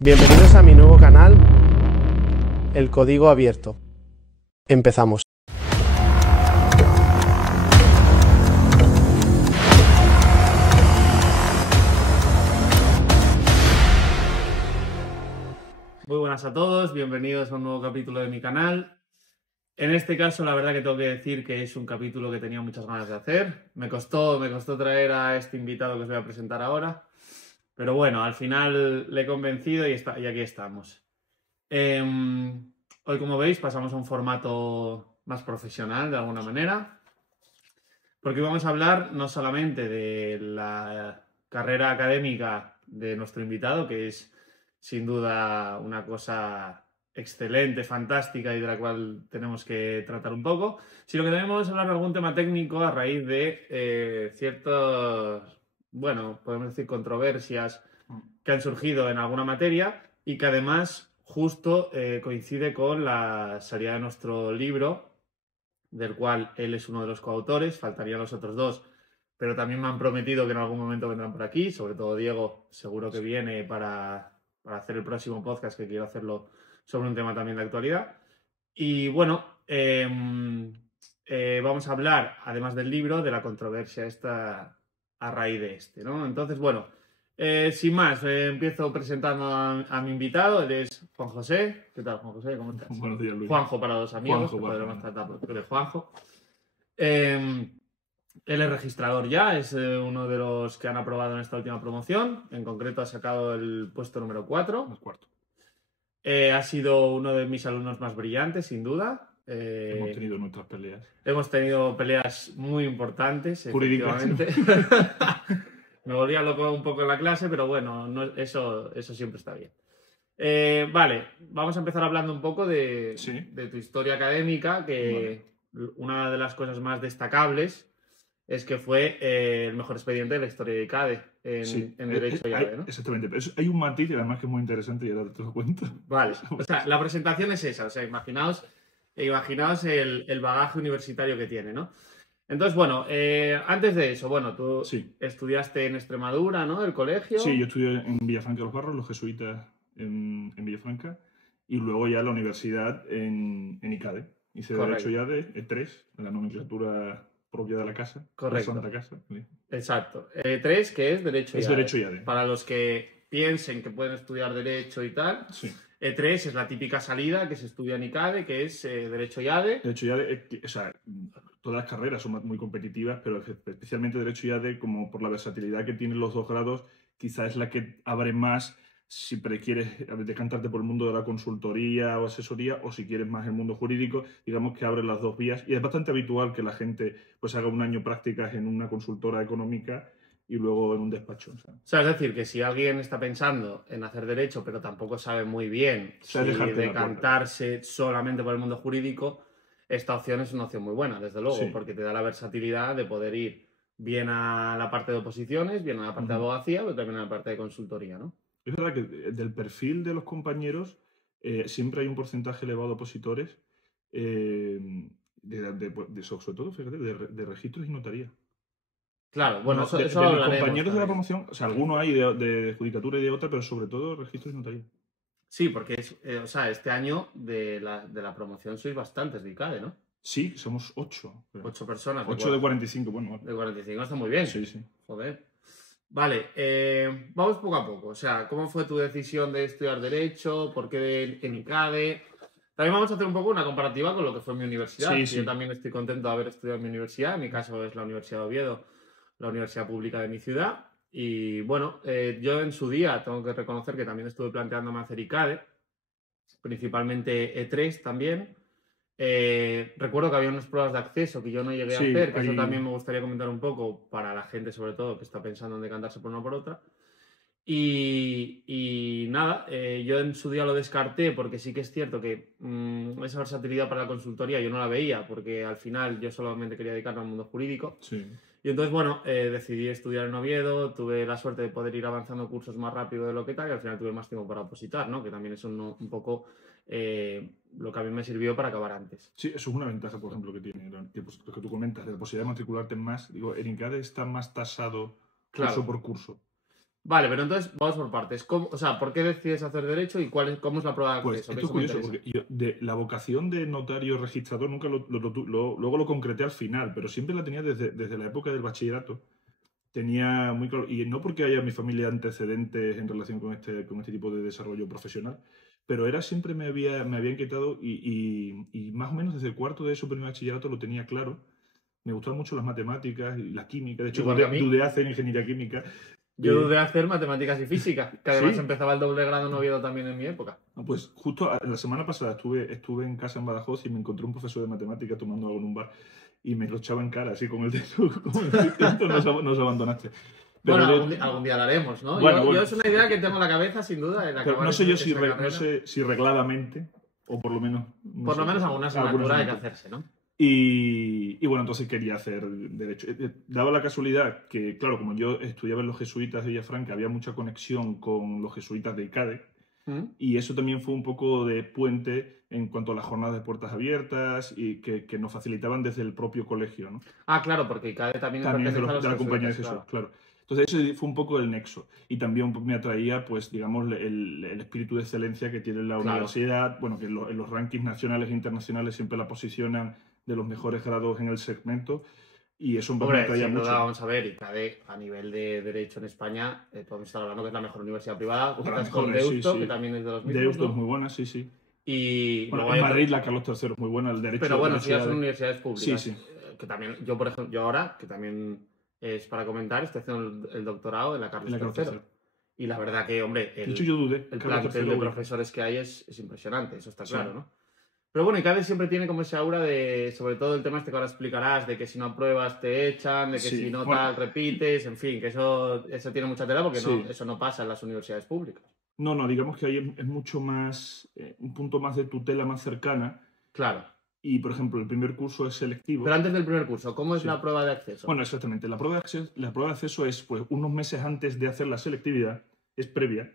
Bienvenidos a mi nuevo canal, El Código Abierto. Empezamos. Muy buenas a todos, bienvenidos a un nuevo capítulo de mi canal. En este caso, la verdad que tengo que decir que es un capítulo que tenía muchas ganas de hacer. Me costó traer a este invitado que os voy a presentar ahora. Pero bueno, al final le he convencido y aquí estamos. Hoy, como veis, pasamos a un formato más profesional de alguna manera. Porque vamos a hablar no solamente de la carrera académica de nuestro invitado, que es sin duda una cosa excelente, fantástica y de la cual tenemos que tratar un poco, sino que también vamos a hablar de algún tema técnico a raíz de ciertos, bueno, podemos decir controversias que han surgido en alguna materia y que además justo coincide con la salida de nuestro libro, del cual él es uno de los coautores, faltarían los otros dos, pero también me han prometido que en algún momento vendrán por aquí, sobre todo Diego, seguro que viene para hacer el próximo podcast, que quiero hacerlo sobre un tema también de actualidad. Y bueno, vamos a hablar, además del libro, de la controversia esta a raíz de este, ¿no? Entonces, bueno, sin más, empiezo presentando a mi invitado. Él es Juan José. ¿Qué tal, Juan José? ¿Cómo estás? Buenos días, Luis. Juanjo para los amigos, Juanjo, que podremos Juanjo. tratar de Juanjo. Él es registrador ya, es uno de los que han aprobado en esta última promoción. En concreto ha sacado el puesto número 4. El cuarto. Ha sido uno de mis alumnos más brillantes, sin duda. Hemos tenido nuestras peleas. Hemos tenido peleas muy importantes, Jurídicas. efectivamente. Me volvía loco un poco en la clase, pero bueno, eso siempre está bien. Vale, vamos a empezar hablando un poco de tu historia académica, que una de las cosas más destacables es que fue el mejor expediente de la historia de ICADE en Derecho y ADE, ¿no? Exactamente. Hay un matiz, además, que es muy interesante y ahora te lo cuento. Vale, o sea, la presentación es esa, o sea, imaginaos el bagaje universitario que tiene, ¿no? Entonces, bueno, antes de eso, bueno, tú estudiaste en Extremadura, ¿no? El colegio. Sí, yo estudié en Villafranca de los Barros, los jesuitas en Villafranca, y luego ya la universidad en ICADE. Hice Derecho y ADE, E3, en la nomenclatura propia de la casa. Correcto. La Santa Casa. Sí. Exacto. E3, que es Derecho y ADE. Derecho y ADE. Para los que piensen que pueden estudiar Derecho y tal, E3 es la típica salida que se estudia en ICADE, que es Derecho y ADE. Derecho y ADE, o sea, todas las carreras son muy competitivas, pero especialmente Derecho y ADE, como por la versatilidad que tienen los dos grados, quizás es la que abre más si quieres decantarte por el mundo de la consultoría o asesoría, o si quieres más el mundo jurídico, digamos que abre las dos vías. Y es bastante habitual que la gente pues haga un año prácticas en una consultora económica y luego en un despacho. O sea, es decir, que si alguien está pensando en hacer derecho, pero tampoco sabe muy bien si decantarse solamente por el mundo jurídico, esta opción es una opción muy buena, desde luego, porque te da la versatilidad de poder ir bien a la parte de oposiciones, bien a la parte de abogacía, pero también a la parte de consultoría, ¿no? Es verdad que del perfil de los compañeros siempre hay un porcentaje elevado de opositores, sobre todo, fíjate, de registros y notaría. Claro, bueno, de eso lo hablaremos compañeros también de la promoción, o sea, algunos hay de judicatura y de otra, pero sobre todo registros y notaría. Sí, porque o sea, este año de la promoción sois bastantes de ICADE, ¿no? Sí, somos 8. 8 personas. 8 de 45, bueno. De 45 está muy bien. Sí. Joder. Vale, vamos poco a poco. O sea, ¿cómo fue tu decisión de estudiar Derecho? ¿Por qué en ICADE? También vamos a hacer un poco una comparativa con lo que fue mi universidad. Yo también estoy contento de haber estudiado en mi universidad. En mi caso es la Universidad de Oviedo, la universidad pública de mi ciudad. Y bueno, yo en su día tengo que reconocer que también estuve planteándome hacer ICADE, principalmente E3 también. Recuerdo que había unas pruebas de acceso que yo no llegué a hacer, que eso también me gustaría comentar un poco para la gente, sobre todo, que está pensando en decantarse por una o por otra. Y nada, yo en su día lo descarté porque sí que es cierto que esa versatilidad para la consultoría yo no la veía, porque al final yo solamente quería dedicarme al mundo jurídico. Y entonces, bueno, decidí estudiar en Oviedo, tuve la suerte de poder ir avanzando cursos más rápido de lo que tal, y al final tuve más tiempo para opositar, ¿no? Que también es un poco lo que a mí me sirvió para acabar antes. Sí, eso es una ventaja, por ejemplo, que tiene lo que tú comentas, de la posibilidad de matricularte en más. Digo, en ICADE está más tasado curso por curso. Vale, pero entonces vamos por partes. O sea, ¿por qué decides hacer derecho y cómo es la prueba de Pues acceso? Que esto es eso me curioso, interesa. porque yo de la vocación de notario registrador nunca luego lo concreté al final, pero siempre la tenía desde la época del bachillerato. Tenía muy claro, y no porque haya en mi familia antecedentes en relación con este tipo de desarrollo profesional, pero era siempre me había inquietado y más o menos desde el cuarto de eso, primer bachillerato, lo tenía claro. Me gustaban mucho las matemáticas y la química, de hecho Igual que a mí. dudé hacer ingeniería química. Yo dudé hacer matemáticas y física, que además Sí, empezaba el doble grado en Oviedo también en mi época. pues justo la semana pasada estuve en casa en Badajoz y me encontré un profesor de matemáticas tomando algo en un bar y me lo echaba en cara, así con el dedo, como diciendo, nos abandonaste. Pero Bueno, algún día lo haremos, ¿no? bueno, Yo bueno, es una idea que tengo en la cabeza, sin duda, el pero acabar no sé yo esa no carrera. sé si regladamente, o por lo menos, no Por lo sé, menos alguna asignatura hay que hacerse, ¿no? Y bueno, entonces quería hacer derecho. Daba la casualidad que, claro, como yo estudiaba en los jesuitas de Villafranca, había mucha conexión con los jesuitas de ICADE, ¿Mm? y eso también fue un poco de puente en cuanto a las jornadas de puertas abiertas y que nos facilitaban desde el propio colegio, ¿no? Ah, claro, porque ICADE también También pertenece a los de la Compañía de jesuitas, Jesús, claro. claro. Entonces ese fue un poco el nexo. Y también me atraía, pues, digamos, el espíritu de excelencia que tiene la Claro. universidad. Bueno, que en los rankings nacionales e internacionales siempre la posicionan de los mejores grados en el segmento. Y eso me Hombre, atraía sin duda, mucho. vamos a ver, ICADE a nivel de derecho en España, podemos estar hablando que es la mejor universidad privada, O de las quizás con mejores, sí, Deusto, sí. que también es de los mismos, Deusto es ¿no? muy buena, sí, sí. Y Bueno, luego en hay Madrid la Carlos III es muy buena, el derecho. Pero bueno, la sí, ya son universidad universidades Sí, públicas. sí. Que también, yo por ejemplo, yo ahora, que también es para comentar, estoy haciendo el doctorado en la En Carlos la Carlos III. III. Y la verdad que, hombre, De hecho, yo dudé. el Carlos plantel III de ubica. profesores que hay es impresionante, eso está Sí. claro, ¿no? Pero bueno, ICADE siempre tiene como ese aura de, sobre todo el tema este que ahora explicarás, de que si no apruebas te echan, de que Sí, si no bueno. tal repites, en fin, que eso tiene mucha tela porque Sí. eso no pasa en las universidades públicas. No, digamos que ahí es mucho más, un punto más de tutela más cercana. Claro. Y, por ejemplo, el primer curso es selectivo. Pero antes del primer curso, ¿cómo es Sí. la prueba de acceso? Bueno, exactamente. La prueba de acceso es, pues, unos meses antes de hacer la selectividad, es previa.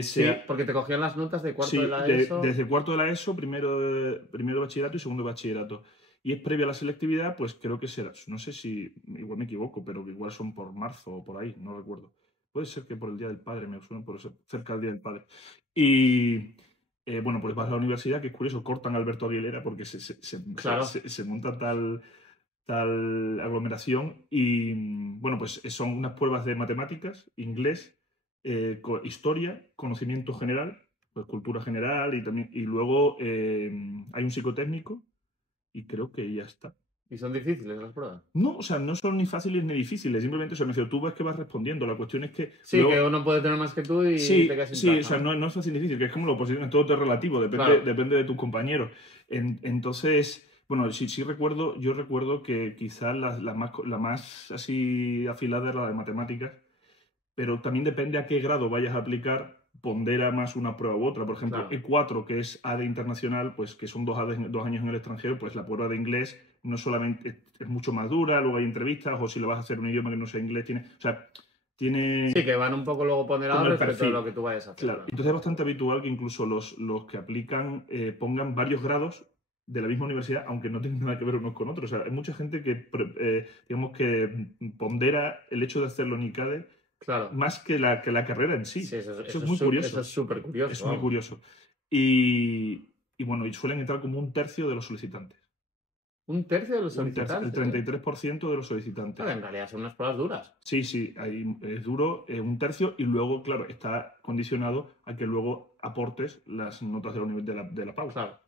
Sí, porque te cogían las notas de cuarto de la ESO. Desde cuarto de la ESO, primero de bachillerato y segundo de bachillerato. Y es previa a la selectividad, pues creo que será, no sé si, igual me equivoco, pero igual son por marzo o por ahí, no recuerdo. Puede ser que por el Día del Padre, me suena por eso, cerca del Día del Padre. Y bueno, pues vas a la universidad, que es curioso, cortan a Alberto Aguilera porque Claro. se monta tal aglomeración y bueno, pues son unas pruebas de matemáticas, inglés, historia, conocimiento general, pues cultura general y luego hay un psicotécnico y creo que ya está. ¿Y son difíciles las pruebas? No, o sea, no son ni fáciles ni difíciles, simplemente, o sea, me dice, tú ves que vas respondiendo, la cuestión es que... Sí, luego... que uno puede tener más que tú y Sí, te quedas sin sí, plaza, o sea, ¿no? no es fácil ni difícil, que es como la oposición, todo es relativo, Claro. depende de tus compañeros. Entonces, bueno, sí recuerdo, yo recuerdo que quizás la más así afilada era la de matemáticas, pero también depende a qué grado vayas a aplicar, pondera más una prueba u otra. Por ejemplo, Claro. E4, que es ADE internacional, pues que son 2 años en el extranjero, pues la prueba de inglés no solamente es mucho más dura, luego hay entrevistas, o si le vas a hacer un idioma que no sea inglés, tiene... Sí, que van un poco luego ponderados Con el respecto a perfil. lo que tú vayas a hacer. Claro, entonces es bastante habitual que incluso los que aplican pongan varios grados de la misma universidad, aunque no tengan nada que ver unos con otros. O sea, hay mucha gente que, digamos, que pondera el hecho de hacerlo en ICADE Claro. más que la carrera en sí. Sí, eso es muy curioso. Eso es súper curioso. Es muy curioso. Y bueno, y suelen entrar como un tercio de los solicitantes. ¿Un tercio de los solicitantes? El 33% de los solicitantes. Pero en realidad son unas pruebas duras. Sí, ahí es duro, un tercio, y luego, claro, está condicionado a que luego aportes las notas de la PAU. Claro.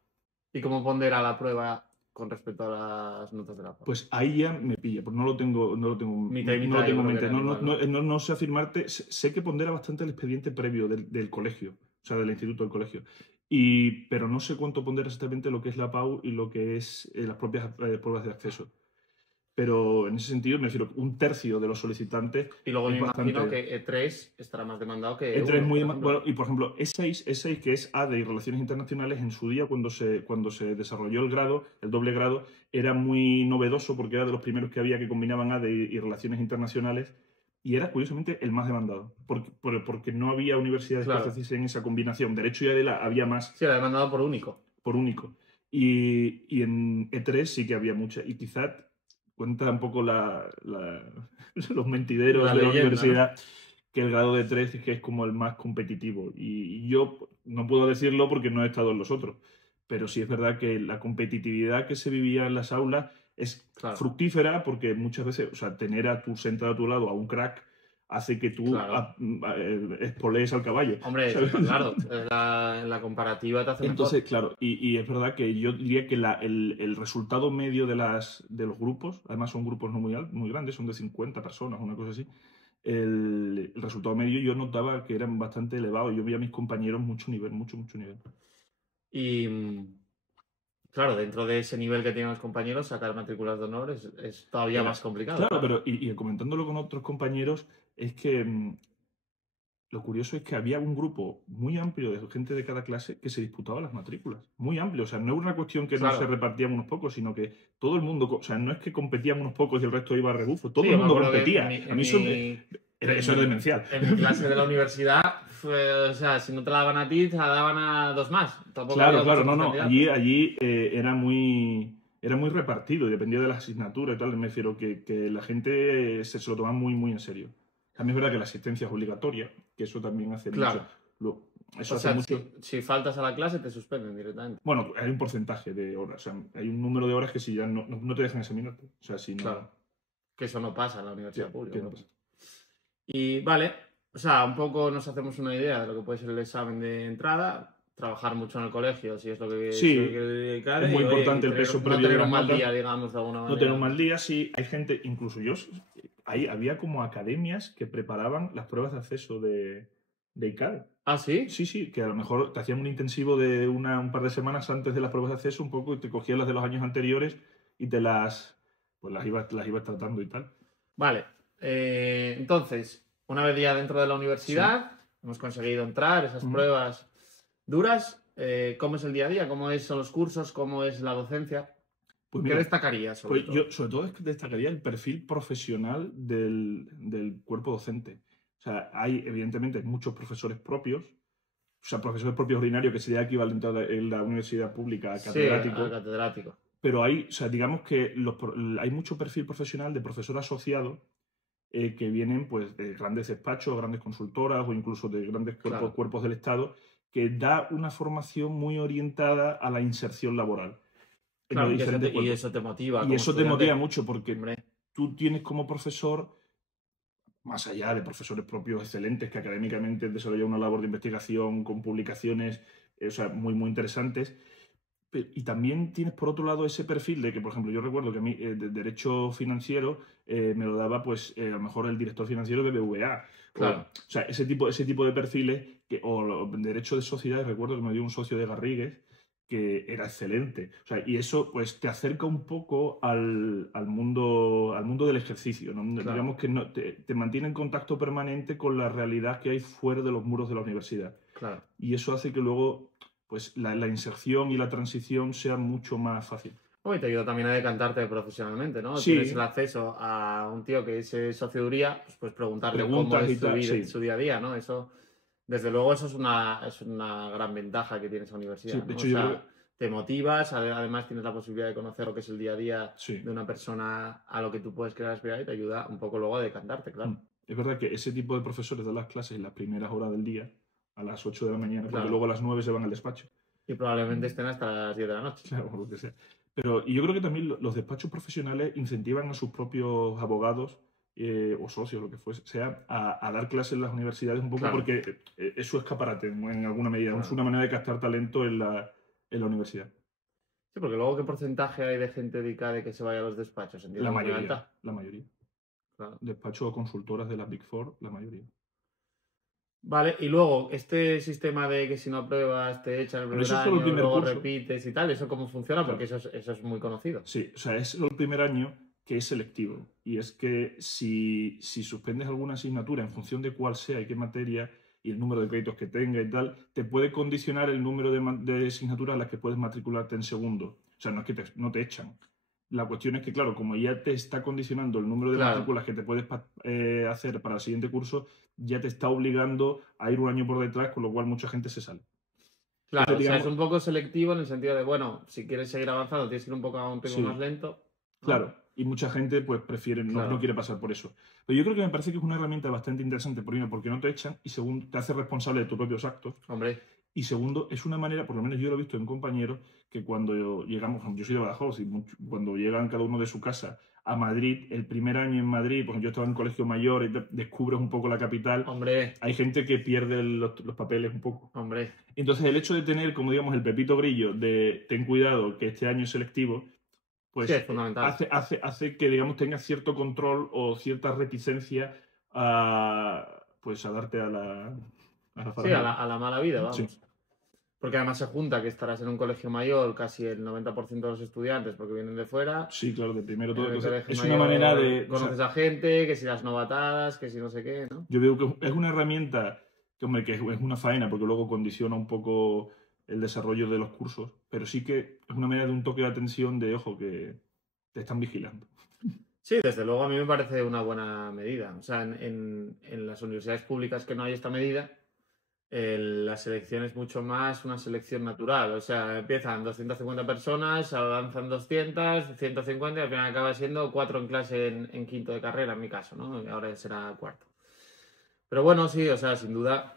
¿Y cómo pondera la prueba con respecto a las notas de la PAU? Pues ahí ya me pilla, porque no lo tengo Mitad y mitad, no lo tengo en yo creo mente. que No sé afirmarte, sé que pondera bastante el expediente previo del colegio, o sea, del instituto del colegio. Pero no sé cuánto pondera exactamente lo que es la PAU y lo que es las propias pruebas de acceso. Pero en ese sentido, me refiero un tercio de los solicitantes. Y luego me bastante... imagino que E3 estará más demandado que E3 es muy demandado. bueno, y por ejemplo, E6, que es ADE y Relaciones Internacionales, en su día, cuando se desarrolló el grado, el doble grado, era muy novedoso porque era de los primeros que había que combinaban ADE y Relaciones Internacionales. Y era, curiosamente, el más demandado, porque no había universidades que hacían esa combinación. Derecho y ADE había más. Sí, era demandado por único. Por único. Y en E3 sí que había mucha. Y quizá cuenta un poco los mentideros de la universidad, que el grado de 3 es que es como el más competitivo. Y yo no puedo decirlo porque no he estado en los otros, pero sí es verdad que la competitividad que se vivía en las aulas es Claro. fructífera porque muchas veces, o sea, tener sentado a tu lado a un crack hace que tú Claro. espolees al caballo. Hombre, ¿sabes? está claro. La comparativa te hace Entonces, mejor. claro, y es verdad que yo diría que el resultado medio de los grupos, además son grupos no muy grandes, son de 50 personas, una cosa así, el resultado medio yo notaba que eran bastante elevados. Yo veía a mis compañeros mucho nivel, mucho nivel. Y claro, dentro de ese nivel que tienen los compañeros, sacar matrículas de honor es todavía más complicado. Claro, pero y comentándolo con otros compañeros, es que lo curioso es que había un grupo muy amplio de gente de cada clase que se disputaba las matrículas. Muy amplio. O sea, no era una cuestión que no Claro. se repartían unos pocos, sino que todo el mundo. O sea, no es que competían unos pocos y el resto iba a rebufo. Todo Sí, el yo me mundo acuerdo que competía. A mí eso es demencial. En mi clase de la universidad, o sea, si no te la daban a ti, te la daban a dos más. Tampoco Claro, había claro, muchos no. candidatos. Allí era muy repartido y dependía de la asignatura y tal. Me refiero que la gente se lo tomaba muy en serio. También es verdad que la asistencia es obligatoria, que eso también hace Claro. mucho. Eso O hace sea, mucho. si faltas a la clase, te suspenden directamente. Bueno, hay un porcentaje de horas. O sea, hay un número de horas que si ya no te dejan examinarte. O sea, si no. Claro. Que eso no pasa en la Sí, universidad pública. que no ¿no? pasa. Y vale, o sea, un poco nos hacemos una idea de lo que puede ser el examen de entrada, trabajar mucho en el colegio, si es lo que Sí, se quiere dedicar. es muy importante el peso no previo de tener las un mal notas. día, digamos, de alguna manera. No tener un mal día, sí. Hay gente, incluso yo, ahí había como academias que preparaban las pruebas de acceso de ICADE. ¿Ah, sí? Sí, que a lo mejor te hacían un intensivo de un par de semanas antes de las pruebas de acceso, un poco, y te cogían las de los años anteriores y las ibas tratando y tal. Vale, entonces, una vez ya dentro de la universidad, hemos conseguido entrar, esas pruebas duras, ¿cómo es el día a día? ¿Cómo son los cursos? ¿Cómo es la docencia? Pues ¿Qué mira, destacarías sobre todo? yo sobre todo es que destacaría el perfil profesional del cuerpo docente. O sea, hay evidentemente muchos profesores propios, o sea, profesores propios ordinarios, que sería equivalente en la universidad pública a catedrático. Sí, a catedrático. Pero o sea, digamos que hay mucho perfil profesional de profesor asociado que vienen pues de grandes despachos, grandes consultoras o incluso de grandes cuerpos del Estado, que da una formación muy orientada a la inserción laboral. Claro, y eso te motiva. Y eso te estudiante. motiva mucho porque Hombre. tú tienes como profesor, más allá de profesores propios excelentes que académicamente desarrollan una labor de investigación con publicaciones o sea, muy interesantes, y también tienes por otro lado ese perfil de que, por ejemplo, yo recuerdo que a mí de derecho financiero me lo daba pues a lo mejor el director financiero de BVA. Claro. O sea, ese tipo de perfiles, derecho de sociedades, recuerdo que me dio un socio de Garrigues que era excelente. O sea, y eso pues te acerca un poco al mundo del ejercicio, ¿no? Claro. Digamos que te mantiene en contacto permanente con la realidad que hay fuera de los muros de la universidad. Claro. Y eso hace que luego pues la inserción y la transición sea mucho más fácil. Y te ayuda también a decantarte profesionalmente, ¿no? Sí. Tienes el acceso a un tío que es socio de Uría, pues preguntarle cómo es su día a día, ¿no? Eso, desde luego, eso es una gran ventaja que tiene esa universidad. Sí, ¿no? de hecho, te motivas, además tienes la posibilidad de conocer lo que es el día a día de una persona a lo que tú puedes querer aspirar y te ayuda un poco luego a decantarte, claro. Es verdad que ese tipo de profesores dan las clases en las primeras horas del día, a las 8 de la mañana, porque Claro. luego a las 9 se van al despacho. Y probablemente estén hasta las 10 de la noche. Claro, por lo que sea. Y yo creo que también los despachos profesionales incentivan a sus propios abogados o socios, lo que fuese, sea, a dar clases en las universidades un poco porque es su escaparate en alguna medida. Es una manera de captar talento en la universidad. Sí, porque luego, ¿qué porcentaje hay de gente dedicada que se vaya a los despachos? La mayoría. Claro. Despachos o consultoras de las Big Four, la mayoría. Vale, y luego, este sistema de que si no apruebas te echan el primer año, luego repites y tal, ¿eso cómo funciona? Porque eso es muy conocido. Sí, o sea, es el primer año que es selectivo. Y es que si suspendes alguna asignatura en función de cuál sea y qué materia y el número de créditos que tenga y tal, te puede condicionar el número de asignaturas a las que puedes matricularte en segundo. O sea, no es que no te echan. La cuestión es que, claro, como ya te está condicionando el número de matrículas que te puedes hacer para el siguiente curso, ya te está obligando a ir un año por detrás, con lo cual mucha gente se sale. Claro, entonces, digamos, o sea, es un poco selectivo en el sentido de, bueno, si quieres seguir avanzando tienes que ir un poco a un ritmo más lento. Claro, y mucha gente pues prefiere, Claro. no quiere pasar por eso. Pero yo creo que me parece que es una herramienta bastante interesante, primero, porque no te echan, y segundo, te hace responsable de tus propios actos. Hombre, Y segundo, es una manera, por lo menos yo lo he visto en compañeros, que cuando llegamos, yo soy de Badajoz, y cuando llegan cada uno de su casa a Madrid, el primer año en Madrid, pues yo estaba en un colegio mayor y descubres un poco la capital, hombre, hay gente que pierde los papeles un poco. hombre. Entonces el hecho de tener, como digamos, el pepito grillo de ten cuidado que este año es selectivo, Sí, pues es fundamental. hace que, digamos, tengas cierto control o cierta reticencia a, pues, a darte a la Sí, a faramaya. la mala vida, vamos. Sí. Porque además se junta que estarás en un colegio mayor, casi el 90% de los estudiantes, porque vienen de fuera. Sí, claro, de primero todo. En el Entonces, colegio es una mayor manera de. O conoces sea, a gente, que si las novatadas, que si no sé qué, ¿no? yo veo que es una herramienta que, hombre, que es una faena porque luego condiciona un poco el desarrollo de los cursos, pero sí que es una manera de un toque de atención de, ojo, que te están vigilando. Sí, desde luego a mí me parece una buena medida. O sea, en las universidades públicas que no hay esta medida, la selección es mucho más una selección natural. O sea, empiezan 250 personas, avanzan 200, 150 y al final acaba siendo 4 en clase en quinto de carrera, en mi caso, ¿no? Y ahora será cuarto. Pero bueno, sí, o sea, sin duda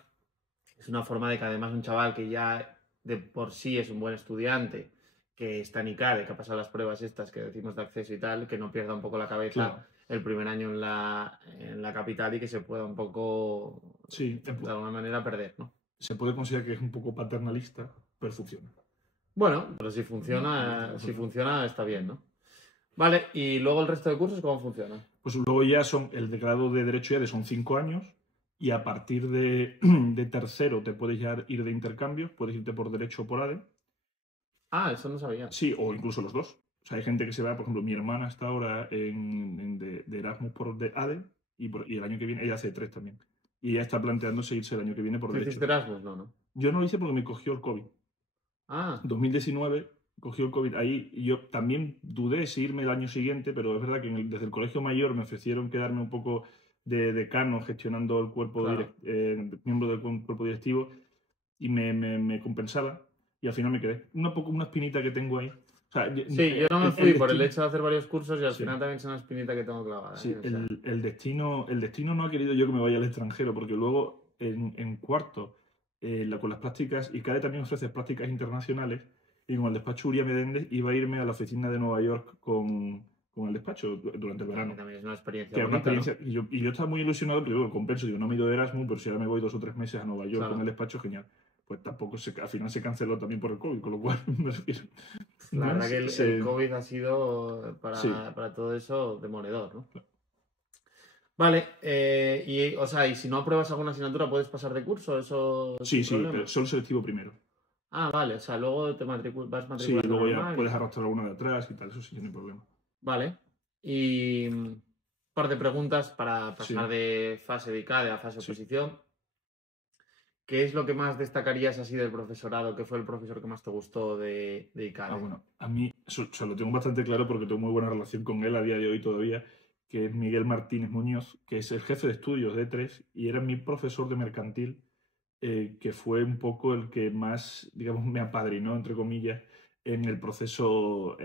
es una forma de que además un chaval que ya de por sí es un buen estudiante, que está en ICADE, que ha pasado las pruebas estas que decimos de acceso y tal, que no pierda un poco la cabeza Claro. el primer año en la capital y que se pueda un poco, Sí, de alguna manera, perder, ¿no? se puede considerar que es un poco paternalista, pero funciona. Bueno, pero si funciona está bien, ¿no? Vale, y luego el resto de cursos, ¿cómo funciona? Pues luego ya son, el de grado de Derecho ya son 5 años, y a partir de tercero te puedes ya ir de intercambios, puedes irte por Derecho o por ADE. Ah, eso no sabía. Sí, o incluso los dos. O sea, hay gente que se va, por ejemplo, mi hermana está ahora de Erasmus por ADE, y el año que viene, ella hace 3 también. Y ella está planteándose irse el año que viene por ¿Tú Derecho. hiciste Erasmus? No, no. Yo no lo hice porque me cogió el COVID. Ah, 2019 cogió el COVID ahí, y yo también dudé si irme el año siguiente, pero es verdad que desde el colegio mayor me ofrecieron quedarme un poco de decano gestionando el cuerpo claro. miembro del cuerpo directivo, y me compensaba, y al final me quedé. Una espinita que tengo ahí. O sea, Sí, yo no me fui por el destino- hecho de hacer varios cursos y al Sí. final también es una espinita que tengo clavada. Sí, O sea, el destino no ha querido yo que me vaya al extranjero, porque luego en cuarto, con las prácticas, y CADE también ofrece prácticas internacionales, y con el despacho Uria Menéndez iba a irme a la oficina de Nueva York con el despacho durante el que verano. también es una experiencia Que era una bonita, ¿no? experiencia, y yo estaba muy ilusionado, pero digo, compenso, digo, no me he ido de Erasmus, pero si ahora me voy 2 o 3 meses a Nueva York Claro. con el despacho, genial. Pues tampoco al final se canceló también por el COVID, con lo cual me refiero. La ¿no? verdad que el COVID ha sido Sí. para todo eso demoledor, ¿no? Vale, o sea, y si no apruebas alguna asignatura, ¿puedes pasar de curso? Eso Sí, sin problema. pero solo selectivo primero. Ah, vale, o sea, luego te vas Sí, matriculando luego ya normal. puedes arrastrar alguna de atrás y tal, eso sí, no hay problema. Vale. Y par de preguntas para Sí. pasar de fase de ICADE a fase de Sí. oposición. ¿Qué es lo que más destacarías así del profesorado? ¿Qué fue el profesor que más te gustó de ICADE? Bueno, a mí o sea, lo tengo bastante claro porque tengo muy buena relación con él a día de hoy todavía, que es Miguel Martínez Muñoz, que es el jefe de estudios de E3 y era mi profesor de mercantil, que fue un poco el que más, digamos, me apadrinó, entre comillas, en el proceso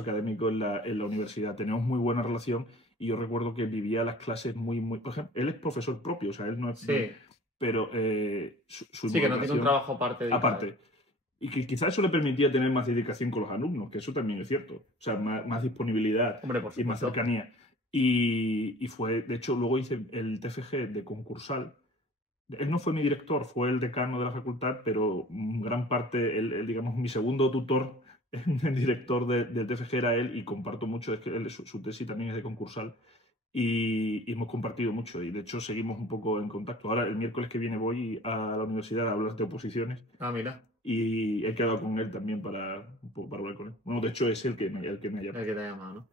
académico en la universidad. Tenemos muy buena relación, y yo recuerdo que vivía las clases muy... Por ejemplo, él es profesor propio, o sea, él no es... Sí, pero su sí, que no tiene un involucración- trabajo aparte de ICADE. aparte. Y que quizás eso le permitía tener más dedicación con los alumnos, que eso también es cierto. O sea, más disponibilidad Hombre, por y más supuesto. cercanía. Y fue, de hecho, luego hice el TFG de concursal. Él no fue mi director, fue el decano de la facultad, pero gran parte, digamos, mi segundo tutor, el director del TFG era él, y comparto mucho, es que su tesis también es de concursal. Y hemos compartido mucho, y de hecho seguimos un poco en contacto. Ahora, el miércoles que viene voy a la universidad a hablar de oposiciones, Ah, mira, y he quedado con él también un poco para hablar con él. Bueno, de hecho es el que me ha el llamado. que te ha llamado, ¿no?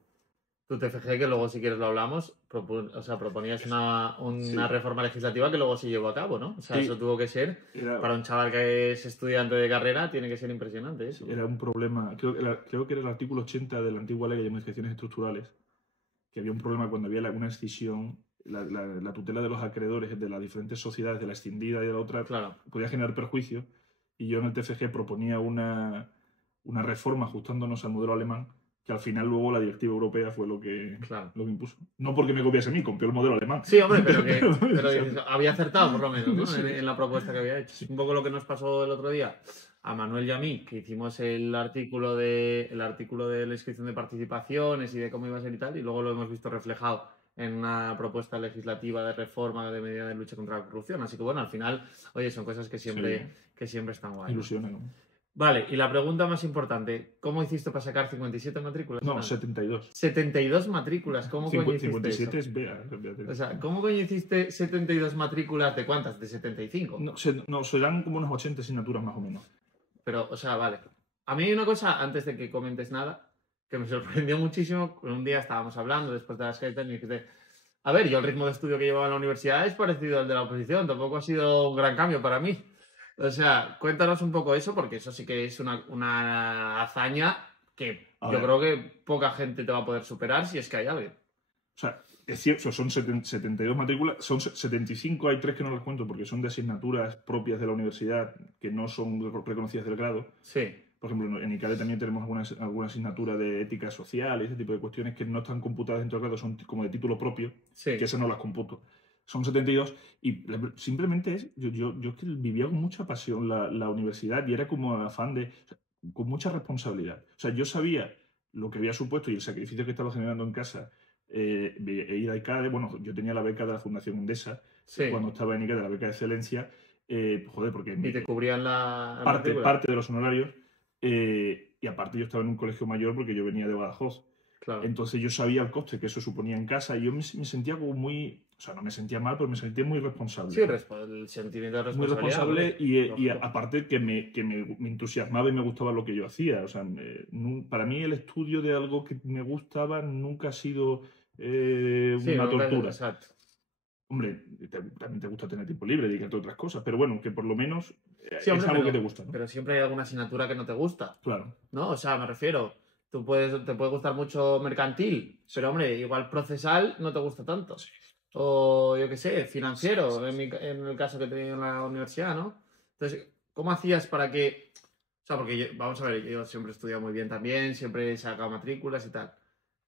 Tu TFG, que luego si quieres lo hablamos, proponías una Sí. reforma legislativa que luego se llevó a cabo, ¿no? O sea, Sí. eso tuvo que ser, para un chaval que es estudiante de carrera, tiene que ser impresionante eso. Era un problema, creo que era el artículo 80 de la antigua ley de modificaciones estructurales, que había un problema cuando había una escisión, la tutela de los acreedores de las diferentes sociedades, de la escindida y de la otra, Claro. podía generar perjuicio, y yo en el TFG proponía una reforma ajustándonos al modelo alemán que al final luego la directiva europea fue lo que impuso. No porque me copiase a mí, copió el modelo alemán. Sí, hombre, pero había acertado por lo menos, ¿no? Sí. En la propuesta que había hecho. Sí. Un poco lo que nos pasó el otro día a Manuel y a mí, que hicimos el artículo de la inscripción de participaciones y de cómo iba a ser y tal, y luego lo hemos visto reflejado en una propuesta legislativa de reforma de medida de lucha contra la corrupción. Así que bueno, al final, oye, son cosas que siempre están guay. Ilusionan, ¿no? Vale, y la pregunta más importante, ¿cómo hiciste para sacar 57 matrículas? No, 72. 72 matrículas, ¿cómo coño hiciste 57 eso? Es BEA. O sea, ¿cómo coño hiciste 72 matrículas de cuántas? ¿De 75? No, serán como unas 80 asignaturas más o menos. Pero, o sea, vale. A mí hay una cosa, antes de que comentes nada, que me sorprendió muchísimo. Un día estábamos hablando después de las Skype y dijiste, a ver, yo el ritmo de estudio que llevaba en la universidad es parecido al de la oposición, tampoco ha sido un gran cambio para mí. O sea, cuéntanos un poco eso, porque eso sí que es una hazaña que yo creo que poca gente te va a poder superar si es que hay alguien. O sea, es cierto, son 72 matrículas, son 75, hay 3 que no las cuento porque son de asignaturas propias de la universidad que no son reconocidas del grado. Sí. Por ejemplo, en ICADE también tenemos alguna asignatura de ética social y ese tipo de cuestiones que no están computadas dentro del grado, son como de título propio, que esas no las computo. Son 72 y simplemente es, yo que vivía con mucha pasión la universidad y era como afán con mucha responsabilidad. O sea, yo sabía lo que había supuesto y el sacrificio que estaba generando en casa ir a ICADE. Bueno, yo tenía la beca de la Fundación Endesa cuando estaba en ICADE, la beca de excelencia, porque... ¿Y te cubrían la parte de los honorarios y aparte yo estaba en un colegio mayor porque yo venía de Badajoz. Claro. Entonces yo sabía el coste que eso suponía en casa y yo me sentía como muy... O sea, no me sentía mal, pero me sentía muy responsable. Sí, el sentimiento de responsabilidad. Muy responsable y aparte que me entusiasmaba y me gustaba lo que yo hacía. O sea, para mí el estudio de algo que me gustaba nunca ha sido una tortura. Exacto. Hombre, también te gusta tener tiempo libre, dedicarte a otras cosas, pero bueno, que por lo menos es algo que te gusta, ¿no? Pero siempre hay alguna asignatura que no te gusta. Claro. ¿No? O sea, me refiero... te puede gustar mucho mercantil, pero hombre, igual procesal no te gusta tanto. Sí. O yo qué sé, financiero, en el caso que he tenido en la universidad, ¿no? Entonces, ¿cómo hacías para que...? O sea, porque vamos a ver, yo siempre he estudiado muy bien también, siempre he sacado matrículas y tal.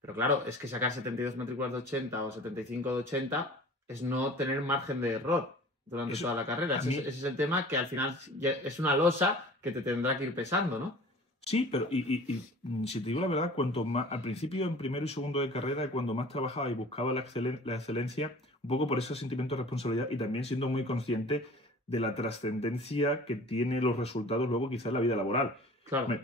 Pero claro, es que sacar 72 matrículas de 80 o 75 de 80 es no tener margen de error durante toda la carrera. Ese es el tema que al final es una losa que te tendrá que ir pesando, ¿no? Sí, pero si te digo la verdad, cuanto más al principio en primero y segundo de carrera, cuando más trabajaba y buscaba la excelencia, un poco por ese sentimiento de responsabilidad y también siendo muy consciente de la trascendencia que tiene los resultados luego quizá en la vida laboral. Claro.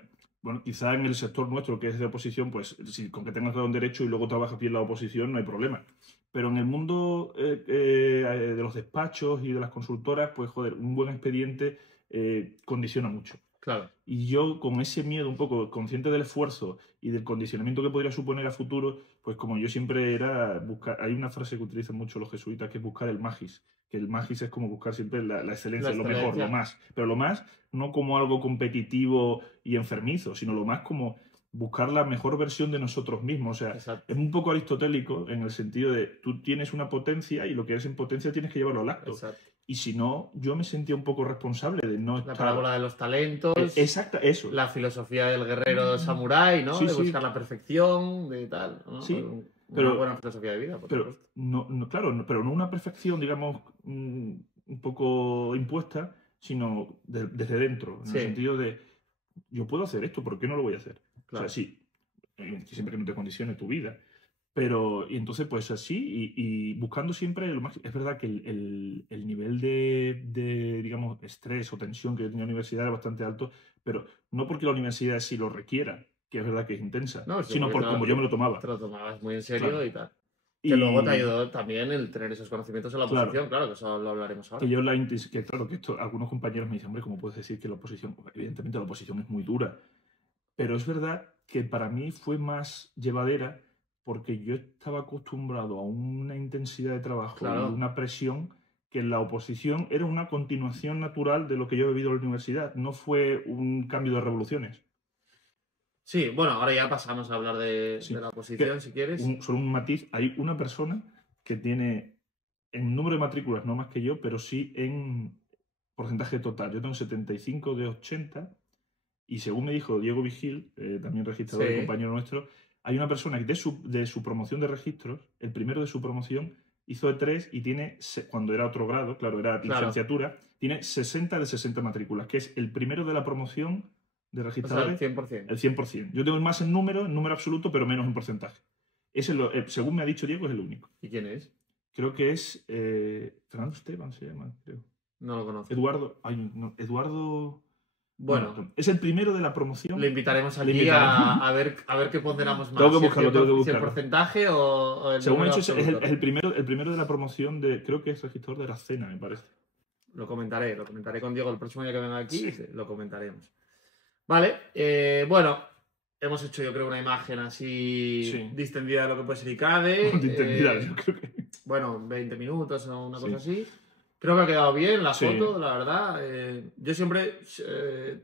Bueno, quizá en el sector nuestro que es de oposición, pues si con que tengas un derecho y luego trabajas bien la oposición no hay problema. Pero en el mundo de los despachos y de las consultoras, pues joder, un buen expediente condiciona mucho. Claro. Y yo con ese miedo un poco consciente del esfuerzo y del condicionamiento que podría suponer a futuro, pues como yo siempre era buscar, hay una frase que utilizan mucho los jesuitas que es buscar el magis, que el magis es como buscar siempre la excelencia, lo mejor, lo más, pero lo más no como algo competitivo y enfermizo, sino lo más como buscar la mejor versión de nosotros mismos. O sea, exacto, es un poco aristotélico en el sentido de tú tienes una potencia y lo que eres en potencia tienes que llevarlo al acto. Exacto. Y si no, yo me sentía un poco responsable de no estar... La parábola de los talentos. Exacto, eso. La filosofía del guerrero samurái, ¿no? Sí, de buscar la perfección, de tal, ¿no? Sí, una buena filosofía de vida, por supuesto. Claro, pero no una perfección, digamos, un poco impuesta, sino desde dentro, en el sentido de yo puedo hacer esto, ¿por qué no lo voy a hacer? Claro. O sea, sí, siempre que no te condicione tu vida. Pero, y entonces, pues así, y buscando siempre lo máximo. Es verdad que el nivel de, digamos, estrés o tensión que yo tenía en la universidad era bastante alto, pero no porque la universidad sí lo requiera, que es verdad que es intensa, sino por como yo me lo tomaba. Te lo tomabas muy en serio y tal. Que luego te ayudó también el tener esos conocimientos en la oposición, claro, que eso lo hablaremos ahora. Claro, que esto, algunos compañeros me dicen, hombre, ¿cómo puedes decir que la oposición? Evidentemente la oposición es muy dura, pero es verdad que para mí fue más llevadera porque yo estaba acostumbrado a una intensidad de trabajo y una presión que en la oposición era una continuación natural de lo que yo he vivido en la universidad, no fue un cambio de revoluciones. Sí, bueno, ahora ya pasamos a hablar de la oposición, si quieres. Solo un matiz, hay una persona que tiene en número de matrículas no más que yo, pero sí en porcentaje total. Yo tengo 75 de 80 Y según me dijo Diego Vigil, también registrador y Sí. compañero nuestro, hay una persona que de su promoción de registros, el primero de su promoción, hizo E3 y tiene, cuando era otro grado, claro, era Claro. licenciatura, tiene 60 de 60 matrículas, que es el primero de la promoción de O sea, registradores. el 100%. El 100%. Yo tengo más en número absoluto, pero menos en porcentaje. Ese, según me ha dicho Diego, es el único. ¿Y quién es? Creo que es Fernando Esteban, se llama, creo. No lo conozco. Eduardo. Ay, no, Eduardo. Bueno, es el primero de la promoción. le invitaremos Le aquí invitaremos. a ver qué ponderamos más. Tengo que si el buscarlo, tengo que 100%, si el buscarlo. porcentaje o el Según he número dicho, es absoluto. el primero de la promoción de. Creo que es registrador de la cena, me parece. Lo comentaré con Diego el próximo día que venga aquí, lo comentaremos. Vale, bueno, hemos hecho yo creo una imagen así distendida de lo que puede ser ICADE. Distendida, yo creo que. Bueno, 20 minutos o una cosa así. Creo que ha quedado bien la Sí. foto, la verdad. Yo siempre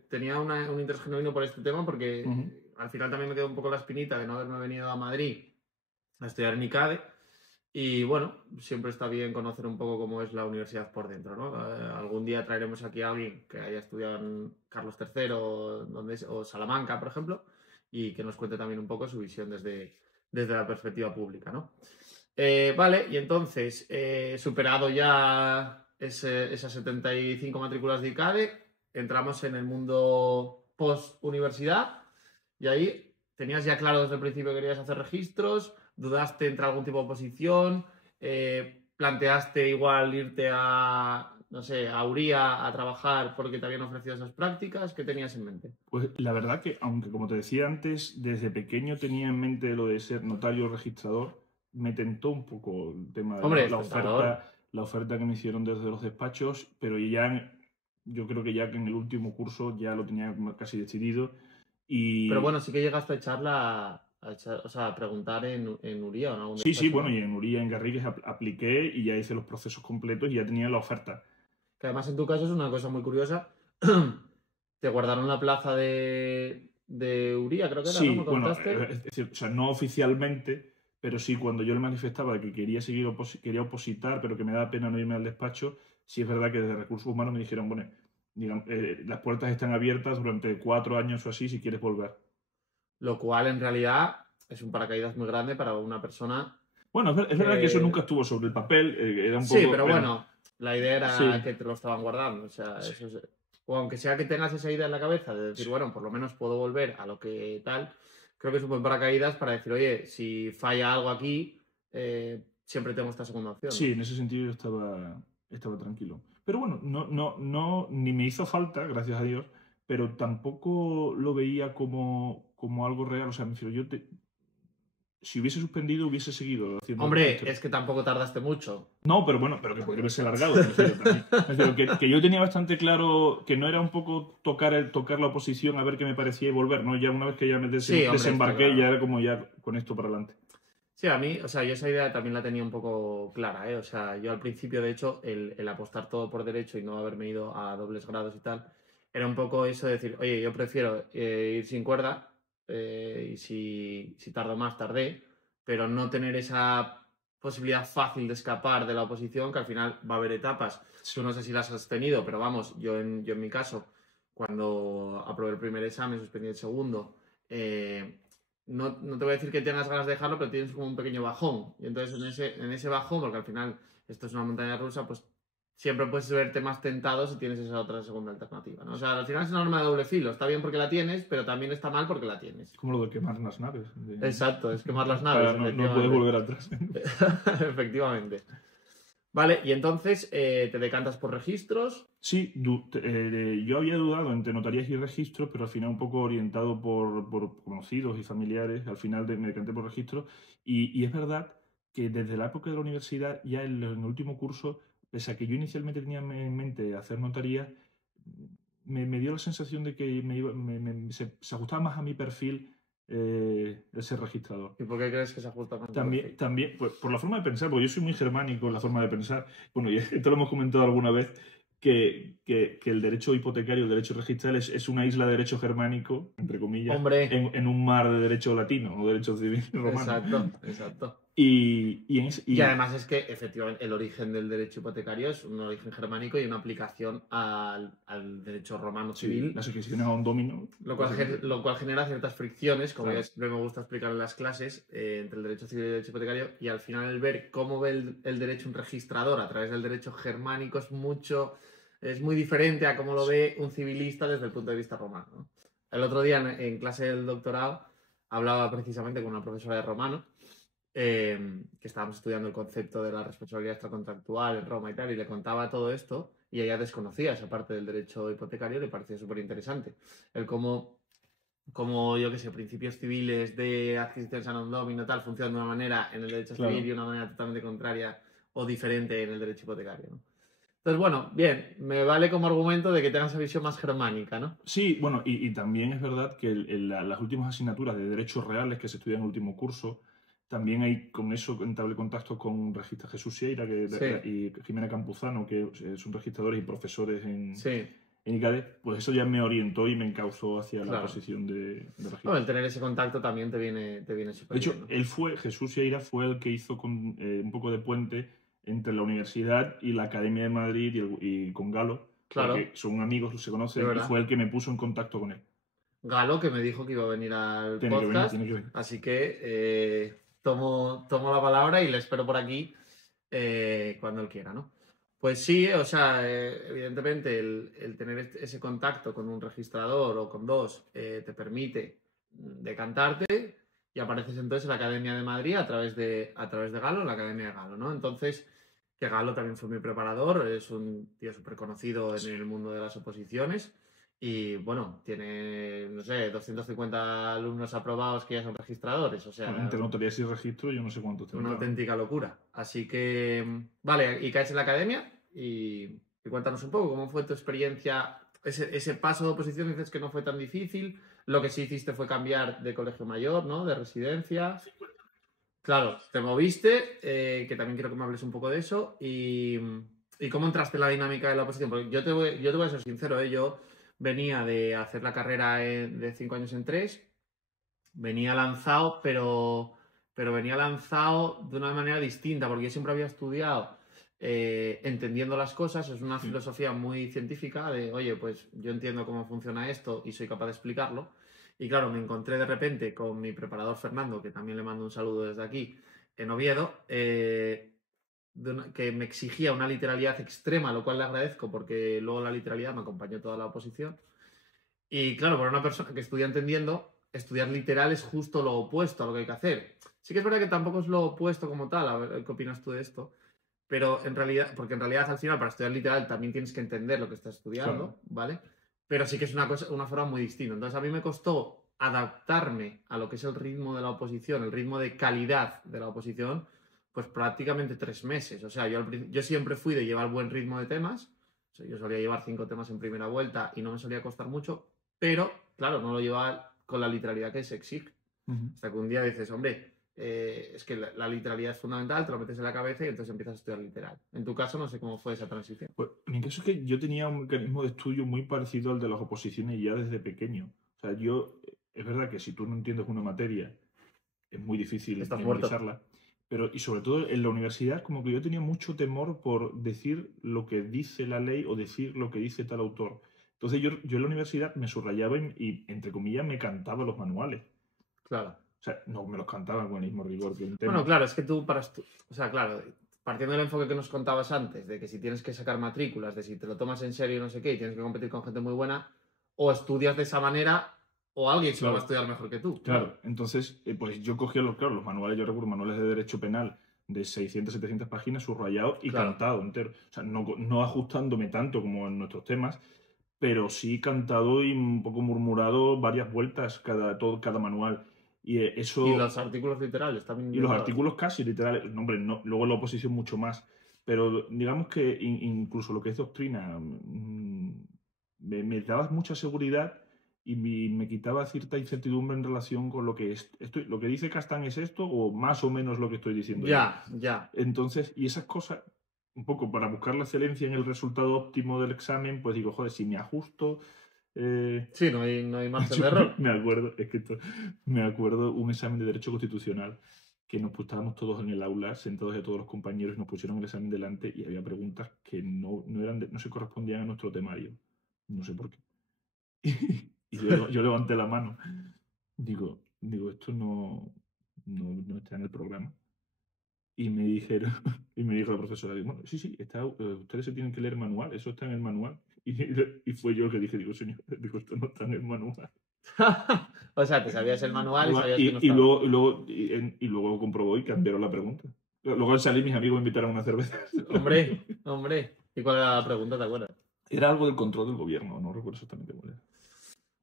tenía un interés genuino por este tema porque al final también me quedó un poco la espinita de no haberme venido a Madrid a estudiar en ICADE. Y bueno, siempre está bien conocer un poco cómo es la universidad por dentro, ¿no? Algún día traeremos aquí a alguien que haya estudiado en Carlos III o Salamanca, por ejemplo, y que nos cuente también un poco su visión desde la perspectiva pública, ¿no? Vale, y entonces, superado ya esas 75 matrículas de ICADE, entramos en el mundo post-universidad y ahí tenías ya claro desde el principio que querías hacer registros, dudaste entre algún tipo de oposición, planteaste igual irte a, no sé, a Uría a trabajar porque te habían ofrecido esas prácticas. ¿Qué tenías en mente? Pues la verdad que, aunque como te decía antes, desde pequeño tenía en mente lo de ser notario registrador, me tentó un poco el tema de Hombre, la oferta que me hicieron desde los despachos, pero ya yo creo que ya que en el último curso ya lo tenía casi decidido. Pero bueno, sí que llegaste a echarla, o sea, a preguntar en Uría o en algún despacho, Sí, ¿no? bueno, y en Uría, en Garrigues apliqué y ya hice los procesos completos y ya tenía la oferta. Que además en tu caso es una cosa muy curiosa. Te guardaron la plaza de Uría, creo que era, Sí, ¿no? ¿Me bueno, contaste? es decir, o sea, no oficialmente, pero sí cuando yo le manifestaba que quería seguir quería opositar, pero que me daba pena no irme al despacho, sí es verdad que desde Recursos Humanos me dijeron, bueno, digamos, las puertas están abiertas durante 4 años o así si quieres volver. Lo cual en realidad es un paracaídas muy grande para una persona. Bueno, es verdad que eso nunca estuvo sobre el papel, era un poco... Sí, pero bueno, la idea era Sí. que te lo estaban guardando. O sea, Sí. eso es... O aunque sea que tengas esa idea en la cabeza de decir, bueno, por lo menos puedo volver a lo que tal, creo que es un buen paracaídas para decir, oye, si falla algo aquí, siempre tengo esta segunda opción, ¿no? Sí, en ese sentido yo estaba tranquilo. Pero bueno, no, ni me hizo falta, gracias a Dios, pero tampoco lo veía como algo real. O sea, me refiero, si hubiese suspendido, hubiese seguido haciendo... Hombre, es que tampoco tardaste mucho. No, pero bueno, pero que podría haberse alargado. Me refiero, también. Me refiero, que yo tenía bastante claro que no era un poco tocar la oposición a ver qué me parecía y volver, ¿no? Ya una vez que ya me Sí, hombre, desembarqué, está claro. ya era como ya con esto para adelante. Sí, a mí, o sea, yo esa idea también la tenía un poco clara, ¿eh? O sea, yo al principio, de hecho, el apostar todo por derecho y no haberme ido a dobles grados y tal, era un poco eso de decir, oye, yo prefiero ir sin cuerda y si tardo más, tardé, pero no tener esa posibilidad fácil de escapar de la oposición, que al final va a haber etapas. Tú no sé si las has tenido, pero vamos, yo en mi caso, cuando aprobé el primer examen, suspendí el segundo, no te voy a decir que tengas ganas de dejarlo, pero tienes como un pequeño bajón. Y entonces en ese bajón, porque al final esto es una montaña rusa, pues siempre puedes verte más tentado si tienes esa otra segunda alternativa, ¿no? O sea, al final es una arma de doble filo. Está bien porque la tienes, pero también está mal porque la tienes. Es como lo de quemar las naves. Exacto, es quemar las naves. No puedes volver atrás. Efectivamente. Vale, y entonces te decantas por registros. Sí, yo había dudado entre notarías y registros, pero al final un poco orientado por conocidos y familiares, al final me decanté por registros. Y es verdad que desde la época de la universidad, ya en el último curso, pese a que yo inicialmente tenía en mente hacer notaría, me dio la sensación de que se ajustaba más a mi perfil el ser registrador. ¿Y por qué crees que se ajusta más? También pues, por la forma de pensar, porque yo soy muy germánico en la forma de pensar. Bueno, y esto lo hemos comentado alguna vez, que el derecho hipotecario, el derecho registral es una isla de derecho germánico, entre comillas, Hombre. en un mar de derecho latino o derecho civil romano. Exacto. Y además es que, efectivamente, el origen del derecho hipotecario es un origen germánico y una aplicación al derecho romano civil. Las sucesiones a un domino. Lo cual genera ciertas fricciones, como ya siempre me gusta explicar en las clases, entre el derecho civil y el derecho hipotecario, y al final el ver cómo ve el derecho un registrador a través del derecho germánico es muy diferente a cómo lo ve un civilista desde el punto de vista romano, ¿no? El otro día en clase del doctorado hablaba precisamente con una profesora de romano, que estábamos estudiando el concepto de la responsabilidad extracontractual en Roma y tal, y le contaba todo esto, y ella desconocía esa parte del derecho hipotecario, le parecía súper interesante. El cómo, yo qué sé, principios civiles de adquisición san domino tal funcionan de una manera en el derecho civil y de una manera totalmente contraria o diferente en el derecho hipotecario, ¿no? Entonces, bueno, bien, me vale como argumento de que tengas esa visión más germánica, ¿no? Sí, bueno, y también es verdad que las últimas asignaturas de derechos reales que se estudian en el último curso, también hay con eso entabler contacto con Regista Jesús Sieira y Jimena Campuzano, que son registradores y profesores en ICADE. Pues eso ya me orientó y me encauzó hacia la posición de registro. Bueno, el tener ese contacto también te viene súper bien, ¿no? De hecho, Jesús Sieira fue el que hizo un poco de puente entre la universidad y la Academia de Madrid y con Galo. Claro. Porque son amigos, se conocen, y fue el que me puso en contacto con él. Galo, que me dijo que iba a venir al podcast. Tiene que venir. Así que tomo la palabra y le espero por aquí cuando él quiera, ¿no? Pues sí, o sea, evidentemente el tener ese contacto con un registrador o con dos te permite decantarte y apareces entonces en la Academia de Madrid a través de Galo, en la Academia de Galo, ¿no? Entonces, que Galo también fue mi preparador, es un tío súper conocido en el mundo de las oposiciones y, bueno, tiene, no sé, 250 alumnos aprobados que ya son registradores, o sea... Entre notarías y registro yo no sé cuántos tengo. Una auténtica locura. Así que, vale, y caes en la academia y cuéntanos un poco cómo fue tu experiencia, ese paso de oposición. Dices que no fue tan difícil, lo que sí hiciste fue cambiar de colegio mayor, ¿no? De residencia. Claro, te moviste, que también quiero que me hables un poco de eso, y cómo entraste en la dinámica de la oposición. Porque yo te voy a ser sincero, yo venía de hacer la carrera de 5 años en 3, venía lanzado, pero venía lanzado de una manera distinta, porque yo siempre había estudiado entendiendo las cosas. Es una filosofía muy científica de, oye, pues yo entiendo cómo funciona esto y soy capaz de explicarlo. Y claro, me encontré de repente con mi preparador Fernando, que también le mando un saludo desde aquí, en Oviedo, que me exigía una literalidad extrema, lo cual le agradezco porque luego la literalidad me acompañó toda la oposición. Y claro, para una persona que estudia entendiendo, estudiar literal es justo lo opuesto a lo que hay que hacer. Sí que es verdad que tampoco es lo opuesto como tal, a ver qué opinas tú de esto, pero en realidad, porque en realidad al final para estudiar literal también tienes que entender lo que estás estudiando, ¿vale? Pero sí que es una forma muy distinta. Entonces a mí me costó adaptarme a lo que es el ritmo de la oposición, el ritmo de calidad de la oposición, pues prácticamente 3 meses. O sea, yo siempre fui de llevar buen ritmo de temas. O sea, yo solía llevar 5 temas en primera vuelta y no me solía costar mucho, pero claro, no lo llevaba con la literalidad que se exige. Hasta que un día dices, hombre, es que la literalidad es fundamental, te lo metes en la cabeza y entonces empiezas a estudiar literal. En tu caso, no sé cómo fue esa transición. Pues en mi caso es que yo tenía un mecanismo de estudio muy parecido al de las oposiciones ya desde pequeño. O sea, es verdad que si tú no entiendes una materia, es muy difícil memorizarla. Pero, y sobre todo en la universidad, como que yo tenía mucho temor por decir lo que dice la ley o decir lo que dice tal autor. Entonces yo en la universidad me subrayaba y entre comillas, me cantaba los manuales. Claro. O sea, no me los cantaba con el mismo rigor que un tema. Bueno, claro, es que tú o sea, claro, partiendo del enfoque que nos contabas antes, de que si tienes que sacar matrículas, de si te lo tomas en serio y no sé qué, y tienes que competir con gente muy buena, o estudias de esa manera, o alguien se lo va a estudiar mejor que tú. Claro, entonces, pues yo cogía los manuales, yo recuerdo manuales de derecho penal de 600, 700 páginas, subrayado y cantado entero. O sea, no ajustándome tanto como en nuestros temas, pero sí cantado y un poco murmurado varias vueltas cada manual. Y eso... Y los artículos literales también. Y los artículos casi literales. No, hombre, no, luego la oposición mucho más. Pero digamos que incluso lo que es doctrina me daba mucha seguridad y me quitaba cierta incertidumbre en relación con lo que lo que dice Castán es esto o más o menos lo que estoy diciendo. Ya. Entonces, y esas cosas, un poco para buscar la excelencia en el resultado óptimo del examen, pues digo, joder, si me ajusto... Sí, no hay margen de error. Me acuerdo un examen de Derecho Constitucional que estábamos todos en el aula, sentados ya todos los compañeros, nos pusieron el examen delante y había preguntas que no se correspondían a nuestro temario. No sé por qué. Y yo levanté la mano. Digo, esto no está en el programa. Y me dijo la profesora, bueno, sí, ustedes se tienen que leer el manual, eso está en el manual. Y fue yo el que dije, señor, esto no está en el manual. O sea, te sabías el manual y sabías que no estaba. Y luego comprobó y cambiaron la pregunta. Luego al salir mis amigos me invitaron a una cerveza. Hombre. ¿Y cuál era la pregunta, te acuerdas? Era algo del control del gobierno, no recuerdo exactamente cuál era.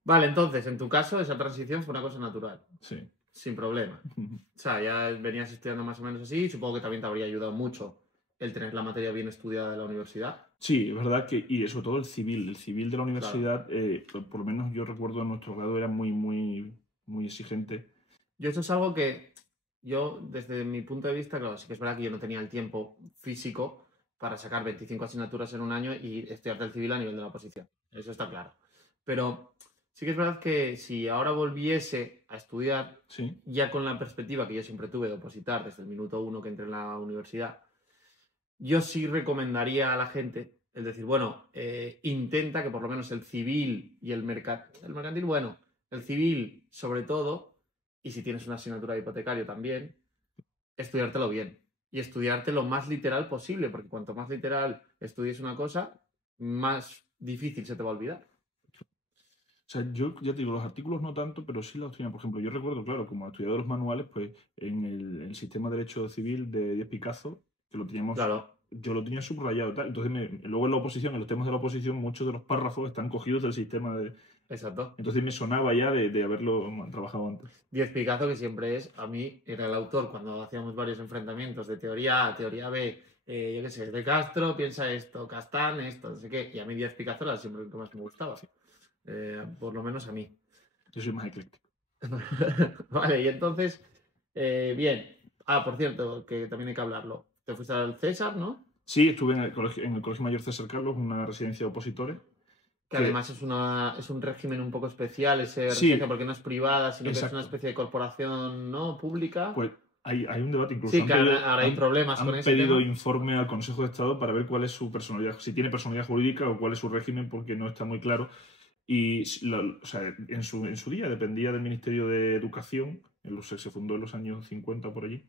Vale, entonces, en tu caso, esa transición fue una cosa natural. Sí. Sin problema. O sea, ya venías estudiando más o menos así, y supongo que también te habría ayudado mucho el tener la materia bien estudiada de la universidad. Sí, es verdad que, y sobre todo el civil de la universidad, claro. Por lo menos yo recuerdo en nuestro grado era muy exigente. Eso es algo que yo, desde mi punto de vista, claro, sí que es verdad que yo no tenía el tiempo físico para sacar 25 asignaturas en un año y estudiarte el civil a nivel de la oposición. Eso está claro. Pero sí que es verdad que si ahora volviese a estudiar, sí, ya con la perspectiva que yo siempre tuve de opositar desde el minuto 1 que entré en la universidad, yo sí recomendaría a la gente el decir, bueno, intenta que por lo menos el civil y el mercantil, bueno, el civil sobre todo, y si tienes una asignatura de hipotecario también, estudiártelo bien y estudiarte lo más literal posible, porque cuanto más literal estudies una cosa, más difícil se te va a olvidar. O sea, yo ya te digo, los artículos no tanto, pero sí los tenía. Por ejemplo, yo recuerdo, claro, como estudiado los manuales, pues en el sistema de Derecho Civil de Díez Picazo, que lo teníamos, claro. Yo lo tenía subrayado, tal. Entonces, luego en la oposición, en los temas de la oposición, muchos de los párrafos están cogidos del sistema de... Exacto. Entonces me sonaba ya de haberlo trabajado antes. Díez Picazo, que siempre a mí, era el autor cuando hacíamos varios enfrentamientos de teoría A, teoría B, yo qué sé, de Castro, piensa esto, Castán, esto, no sé qué, y a mí Díez Picazo era siempre el que más me gustaba. Sí. Por lo menos a mí. Yo soy más ecléctico. Vale, y entonces, bien. Por cierto, que también hay que hablarlo. Te fuiste al César, ¿no? Sí, estuve en el Colegio Mayor César Carlos, una residencia de opositores. Que además es un régimen un poco especial, ese residencia, porque no es privada, sino exacto. Que es una especie de corporación no pública. Pues hay un debate incluso. Sí, que ahora hay problemas con ese tema. Han pedido informe al Consejo de Estado para ver cuál es su personalidad, si tiene personalidad jurídica o cuál es su régimen, porque no está muy claro. Y o sea, en su día dependía del Ministerio de Educación, se fundó en los años 50 por allí,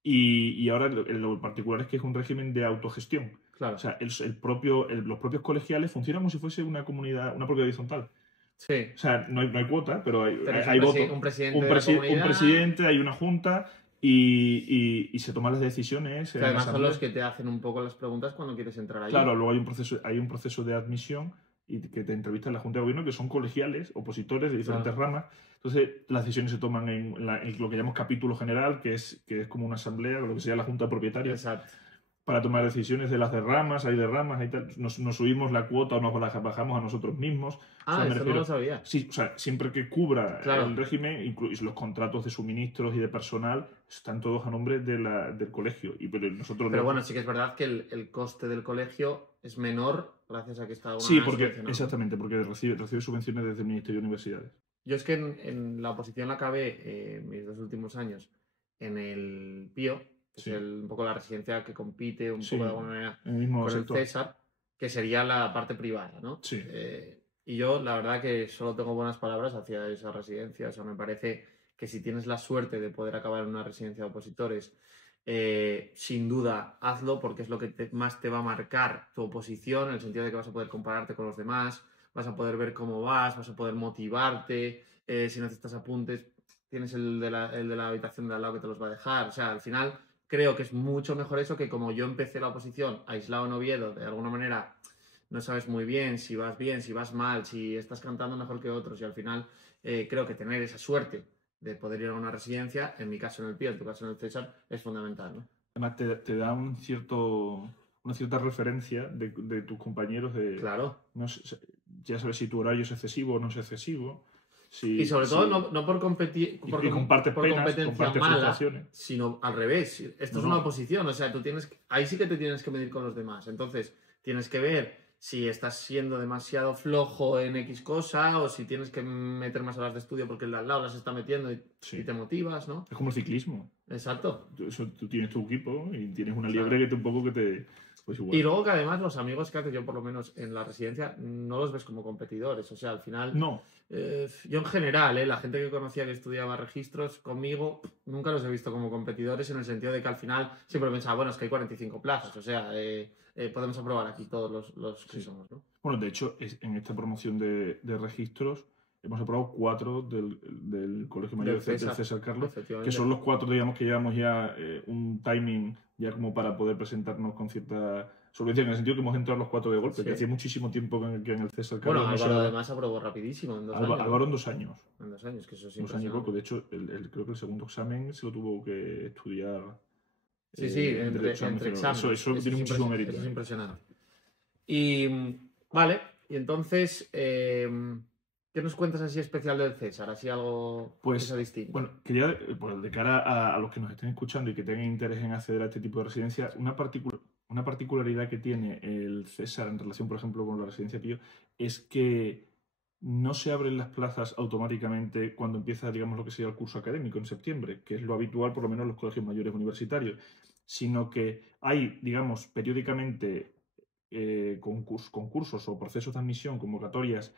y ahora lo particular es que es un régimen de autogestión. Claro. O sea, los propios colegiales funcionan como si fuese una comunidad, una propia horizontal. Sí. O sea, no hay cuota, pero hay voto. Un presidente, hay una junta y se toman las decisiones. Que además son los que te hacen un poco las preguntas cuando quieres entrar ahí. Claro, luego hay un proceso de admisión y que te entrevistan en la Junta de Gobierno, que son colegiales, opositores de diferentes ramas. Entonces, las decisiones se toman en lo que llamamos capítulo general, que es como una asamblea, lo que sería la Junta Propietaria. Exacto. Para tomar decisiones de las derramas, hay derramas, hay tal. Nos subimos la cuota o nos la bajamos a nosotros mismos. Eso no lo sabía. Sí, o sea, siempre que cubra claro. el régimen, incluso los contratos de suministros y de personal, están todos a nombre del colegio. Pero bueno, sí que es verdad que el coste del colegio es menor gracias a que está Sí, exactamente, porque recibe subvenciones desde el Ministerio de Universidades. Yo es que en la oposición la acabé mis 2 últimos años en el PIO, que sí. es un poco la residencia que compite un sí, poco de alguna manera con el César, que sería la parte privada, ¿no? Sí. Y yo, la verdad, que solo tengo buenas palabras hacia esa residencia. O sea, me parece que si tienes la suerte de poder acabar en una residencia de opositores, sin duda hazlo, porque es lo que más te va a marcar tu oposición, en el sentido de que vas a poder compararte con los demás, vas a poder ver cómo vas a poder motivarte, si necesitas apuntes, tienes el de la habitación de al lado que te los va a dejar. O sea, al final creo que es mucho mejor eso que como yo empecé la oposición aislado en Oviedo, de alguna manera no sabes muy bien, si vas mal, si estás cantando mejor que otros, y al final creo que tener esa suerte de poder ir a una residencia, en mi caso en el PIO, en tu caso en el César, es fundamental, ¿no? Además te da una cierta referencia de tus compañeros de... Claro. No sé, ya sabes si tu horario es excesivo o no es excesivo. Y sobre todo no por competir, por competencia mala, sino al revés. Esto es una oposición, o sea, ahí sí que te tienes que medir con los demás. Entonces, tienes que ver si estás siendo demasiado flojo en X cosa o si tienes que meter más horas de estudio porque el de al lado las está metiendo y te motivas, ¿no? Es como el ciclismo. Exacto. Tú tienes tu equipo y tienes una Claro. liebre que un poco que te... Pues igual. Y luego que además los amigos que haces, yo por lo menos en la residencia, no los ves como competidores. O sea, al final, No. yo en general, la gente que conocía que estudiaba registros conmigo, nunca los he visto como competidores en el sentido de que al final siempre pensaba, bueno, es que hay 45 plazas, o sea, podemos aprobar aquí todos los que somos, ¿no? Bueno, de hecho, en esta promoción de registros hemos aprobado 4 del Colegio Mayor del César Carlos, que son los 4, digamos, que llevamos ya un timing ya como para poder presentarnos con cierta solvencia, en el sentido que hemos entrado los 4 de golpe, Sí. que hacía muchísimo tiempo que en el César Carlos... Bueno, Álvaro además aprobó rapidísimo, en 2 años. Álvaro en 2 años. En 2 años, que eso sí. 2 años y poco. De hecho, creo que el segundo examen se lo tuvo que estudiar... Sí, entre exámenes. Eso tiene muchísimo mérito. Eso es impresionante. Y, vale, y entonces, ¿qué nos cuentas así especial del César? Así algo que sea distinto. Bueno, quería, pues, de cara a los que nos estén escuchando y que tengan interés en acceder a este tipo de residencia, una particularidad que tiene el César en relación, por ejemplo, con la residencia Pío, es que no se abren las plazas automáticamente cuando empieza, digamos, lo que sería el curso académico en septiembre, que es lo habitual, por lo menos en los colegios mayores universitarios, sino que hay, digamos, periódicamente concursos o procesos de admisión, convocatorias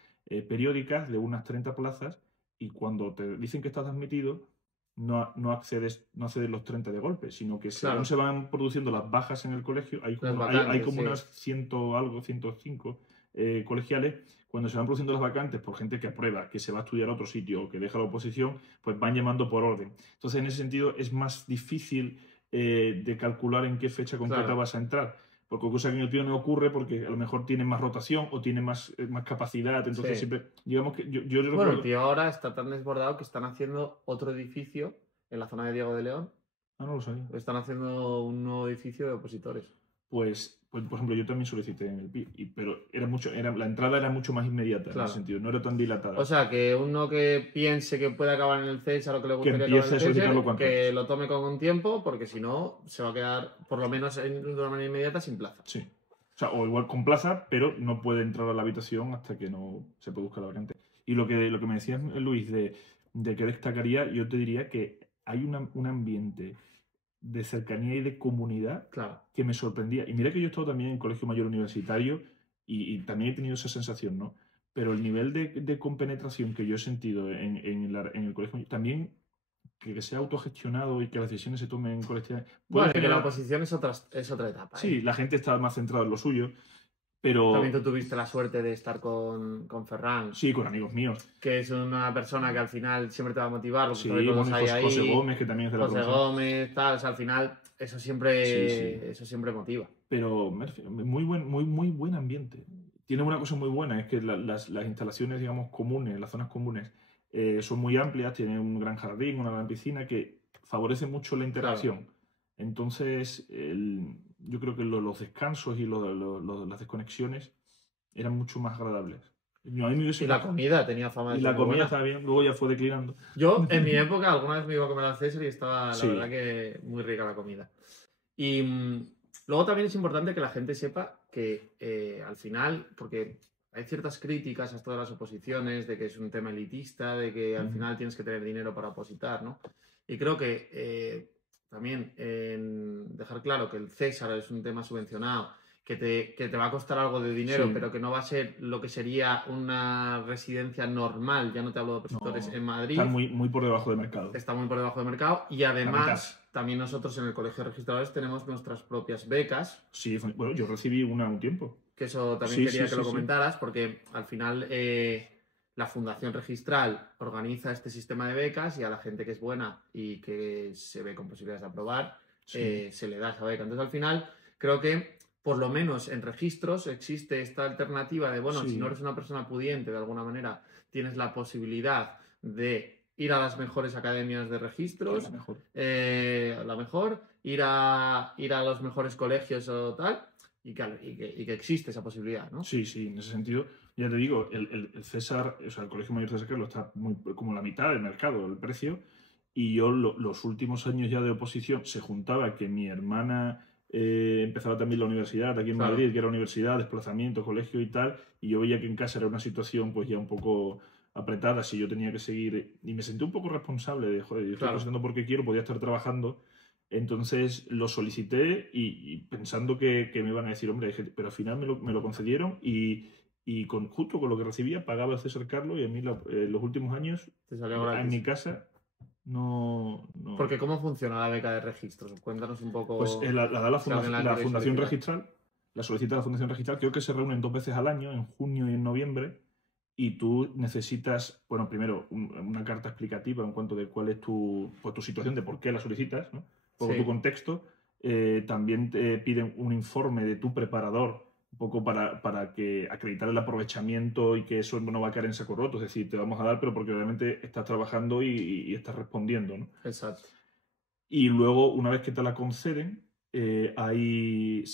periódicas de unas 30 plazas, y cuando te dicen que estás admitido, no accedes los 30 de golpe, sino que según se van produciendo las bajas en el colegio, hay como unas 105 colegiales. Cuando se van produciendo las vacantes por gente que aprueba, que se va a estudiar a otro sitio o que deja la oposición, pues van llamando por orden. Entonces, en ese sentido, es más difícil de calcular en qué fecha concreta vas a entrar. Porque cosa que en el Pío no ocurre porque a lo mejor tiene más rotación o tiene más capacidad. Entonces, siempre, digamos que yo bueno, el Pío ahora está tan desbordado que están haciendo otro edificio en la zona de Diego de León. Ah, no lo sabía. Están haciendo un nuevo edificio de opositores. Pues, por ejemplo, yo también solicité en el Pío, pero la entrada era mucho más inmediata, en ese sentido, no era tan dilatada. O sea, que uno que piense que puede acabar en el César o que le gustaría acabar en el César, que lo tome con un tiempo, porque si no, se va a quedar, por lo menos de una manera inmediata, sin plaza. Sí. O sea, o igual con plaza, pero no puede entrar a la habitación hasta que no se produzca la vacante. Y lo que me decías, Luis, de que destacaría, yo te diría que hay un ambiente de cercanía y de comunidad que me sorprendía. Y mira que yo he estado también en colegio mayor universitario y también he tenido esa sensación, ¿no? Pero el nivel de compenetración que yo he sentido en el colegio mayor, también que sea autogestionado y que las decisiones se tomen colectivamente. Bueno, que la oposición es otra etapa. Sí, la gente está más centrada en lo suyo. Pero... También tú tuviste la suerte de estar con Ferran. Sí, con amigos míos. Que es una persona que al final siempre te va a motivar. Sí, bueno, José Gómez, que también es de la José Gómez, tal. O sea, al final eso siempre motiva. Pero muy buen ambiente. Tiene una cosa muy buena, es que las instalaciones, digamos, comunes, las zonas comunes, son muy amplias, tienen un gran jardín, una gran piscina, que favorece mucho la interacción. Entonces, yo creo que los descansos y las desconexiones eran mucho más agradables. Y la comida tenía fama de ser. Y la comida estaba bien, luego ya fue declinando. Yo, en mi época, alguna vez me iba a comer al César y estaba, la verdad, que muy rica la comida. Y luego también es importante que la gente sepa que al final, porque hay ciertas críticas a esto de las oposiciones, de que es un tema elitista, de que al final tienes que tener dinero para opositar, ¿no? Y creo que también dejar claro que el César es un tema subvencionado, que te va a costar algo de dinero, pero que no va a ser lo que sería una residencia normal. Ya no te hablo de opositores en Madrid. Está muy por debajo de mercado. Está muy por debajo de mercado. Y además, también nosotros en el Colegio de Registradores tenemos nuestras propias becas. Sí, bueno, yo recibí una un tiempo. Que eso también quería que lo comentaras, porque al final la Fundación Registral organiza este sistema de becas y a la gente que es buena y que se ve con posibilidades de aprobar, se le da esa beca. Entonces, al final, creo que por lo menos en registros existe esta alternativa de, bueno, si no eres una persona pudiente, de alguna manera, tienes la posibilidad de ir a las mejores academias de registros, la mejor, ir a los mejores colegios o tal, y que existe esa posibilidad, ¿no? Sí, en ese sentido, ya te digo, el César, o sea, el Colegio Mayor César Carlos está como la mitad del mercado, el precio, y yo los últimos años ya de oposición se juntaba que mi hermana empezaba también la universidad aquí en Claro. Madrid, que era universidad, desplazamiento, colegio y tal, y yo veía que en casa era una situación pues ya un poco apretada, si yo tenía que seguir, y me sentí un poco responsable de, joder, yo estoy Claro. presentando porque quiero, podía estar trabajando, entonces lo solicité y pensando que me iban a decir, hombre, pero al final me lo concedieron y justo con lo que recibía pagaba el César Carlos y a mí los últimos años Te salió en gratis. mi casa no... Porque ¿cómo funciona la beca de registros? Cuéntanos un poco. Pues la da la, si alguien la la quiere Fundación solicitar. Registral, la solicita la Fundación Registral, creo que se reúnen 2 veces al año, en junio y en noviembre, y tú necesitas, bueno, primero una carta explicativa en cuanto de cuál es tu situación, de por qué la solicitas, ¿no? Un poco Sí. tu contexto. También te piden un informe de tu preparador, un poco para que acreditar el aprovechamiento y que eso no va a caer en saco roto, es decir, te vamos a dar, pero porque realmente estás trabajando y estás respondiendo, ¿no? Exacto. Y luego, una vez que te la conceden, ahí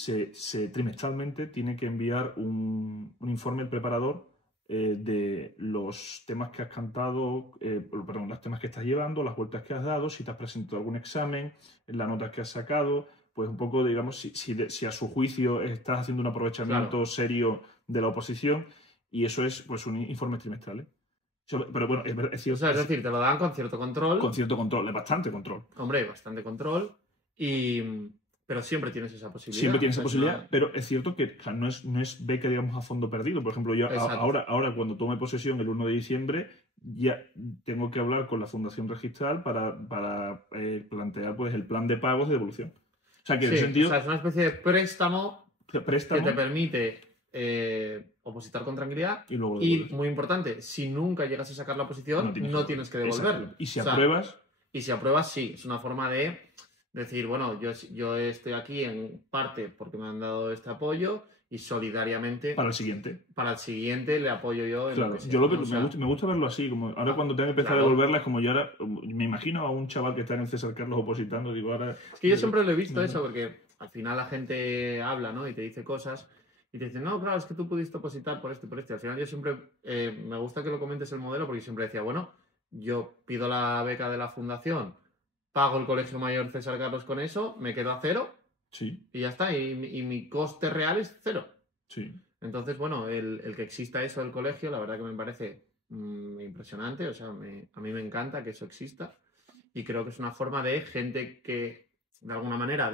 trimestralmente tiene que enviar un informe el preparador de los temas que has cantado, perdón, los temas que estás llevando, las vueltas que has dado, si te has presentado algún examen, las notas que has sacado, pues un poco, digamos, si a su juicio estás haciendo un aprovechamiento Claro. serio de la oposición, y eso es pues un informe trimestral, ¿eh? Pero bueno, es O cierto, sea, es decir, te lo dan con cierto control. con cierto control, es bastante control. Hombre, bastante control. Pero siempre tienes esa posibilidad. Siempre tienes esa O sea, posibilidad, pero es cierto que o sea, no es beca, digamos, a fondo perdido. Por ejemplo, yo Exacto. ahora cuando tome posesión el 1 de diciembre, ya tengo que hablar con la Fundación Registral para plantear pues, el plan de pagos de devolución. O sea, que en Sí, ese sentido, o sea, es una especie de préstamo préstamo que te permite opositar con tranquilidad. y luego Y, devuelves. muy importante, si nunca llegas a sacar la oposición, no tienes que devolverlo. Exacto. Y si O sea, apruebas, Y si apruebas, sí, es una forma de decir, bueno, yo estoy aquí en parte porque me han dado este apoyo y solidariamente para el siguiente. para el siguiente le apoyo yo en Claro, lo que sea. yo ¿no? O sea, me gusta verlo así, como ahora cuando tenga que empezar claro. a devolverla, es como yo ahora, me imagino a un chaval que está en el César Carlos opositando, digo, ahora... Es que yo siempre lo he visto no, eso, porque al final la gente habla, ¿no? Y te dice cosas y te dice, no, claro, es que tú pudiste opositar por esto y por esto. Al final yo siempre, me gusta que lo comentes el modelo, porque yo siempre decía, bueno, yo pido la beca de la fundación, pago el Colegio Mayor César Carlos con eso, me quedo a cero Sí, y ya está. Y mi coste real es cero. sí. Entonces, bueno, el que exista eso del colegio, la verdad que me parece impresionante. O sea, a mí me encanta que eso exista. Y creo que es una forma de gente que, de alguna manera,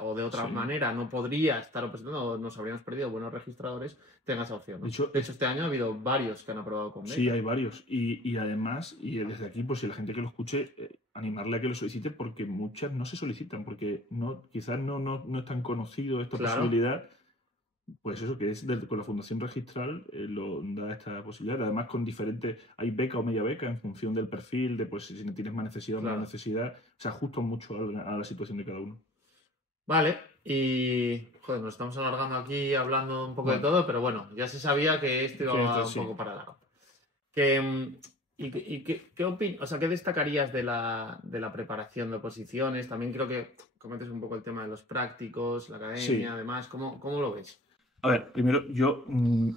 o de otra Sí. manera, no podría estar opositando, o nos habríamos perdido buenos registradores, tenga esa opción, ¿no? De hecho, este año ha habido varios que han aprobado con beca. Sí, hay varios. Y además, y desde aquí, pues si la gente que lo escuche, animarle a que lo solicite porque muchas no se solicitan, porque quizás no es tan conocido esta Claro. posibilidad. Pues eso, que es con la Fundación Registral lo da esta posibilidad. Además, con diferentes, hay beca o media beca en función del perfil, de pues si tienes más necesidad o Claro. menos necesidad. Se ajustan mucho a la situación de cada uno. Vale, y joder, nos estamos alargando aquí hablando un poco de todo, pero bueno, ya se sabía que esto iba un poco para largo. ¿Qué opinas? O sea, ¿qué destacarías de la preparación de oposiciones? También creo que comentes un poco el tema de los prácticos, la academia, Sí. además, ¿cómo lo ves? A ver, primero,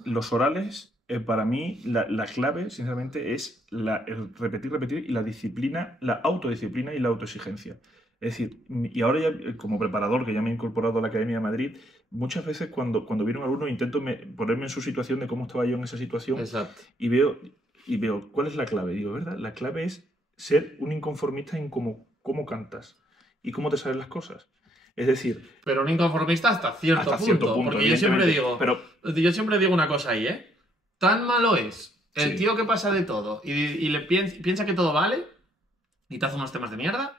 los orales, para mí, la clave, sinceramente, es el repetir y la disciplina, la autodisciplina y la autoexigencia. Es decir, y ahora ya como preparador, que ya me he incorporado a la Academia de Madrid, muchas veces cuando viene un alumno intento ponerme en su situación de cómo estaba yo en esa situación. Exacto. Y veo cuál es la clave. Digo, ¿verdad? La clave es ser un inconformista en cómo cantas y cómo te salen las cosas. Es decir... Pero un inconformista hasta cierto punto. Porque yo siempre digo una cosa ahí, ¿eh? Tan malo es el tío que pasa de todo y piensa que todo vale y te hace unos temas de mierda,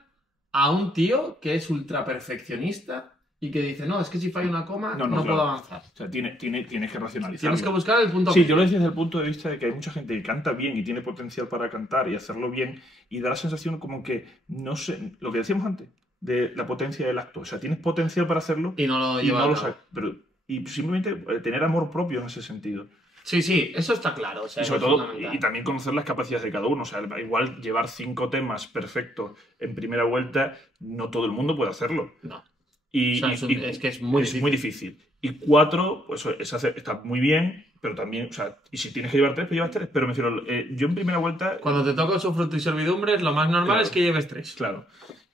a un tío que es ultra perfeccionista y que dice, no, es que si falla una coma no puedo avanzar. O sea, tienes que racionalizar. Tienes que buscar el punto. Sí, yo lo decía desde el punto de vista de que hay mucha gente que canta bien y tiene potencial para cantar y hacerlo bien y da la sensación como que, no sé, lo que decíamos antes, de la potencia del acto. O sea, tienes potencial para hacerlo y no lo llevas. Y simplemente tener amor propio en ese sentido. Sí, eso está claro. O sea, y sobre todo, y también conocer las capacidades de cada uno. O sea, igual llevar 5 temas perfectos en primera vuelta, no todo el mundo puede hacerlo. No. Es que es muy difícil. Y 4, pues está muy bien, pero también, o sea, y si tienes que llevar 3, pues llevas 3. Pero me refiero, yo en primera vuelta... Cuando te toca usufructo y servidumbres, lo más normal es que lleves 3. Claro.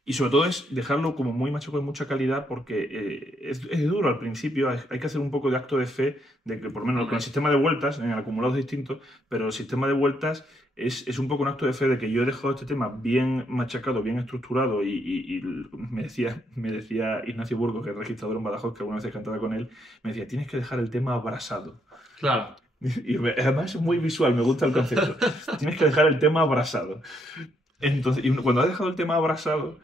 Y sobre todo es dejarlo como muy macho con mucha calidad porque es duro al principio, hay que hacer un poco de acto de fe de que por lo menos con el sistema de vueltas, en acumulados distintos, pero el sistema de vueltas es un poco un acto de fe de que yo he dejado este tema bien machacado, bien estructurado y me decía Ignacio Burgos, que es registrador en Badajoz, que alguna vez cantaba con él, me decía, tienes que dejar el tema abrasado. Claro. Y además es muy visual, me gusta el concepto. Tienes que dejar el tema abrasado. Entonces, y cuando has dejado el tema abrasado,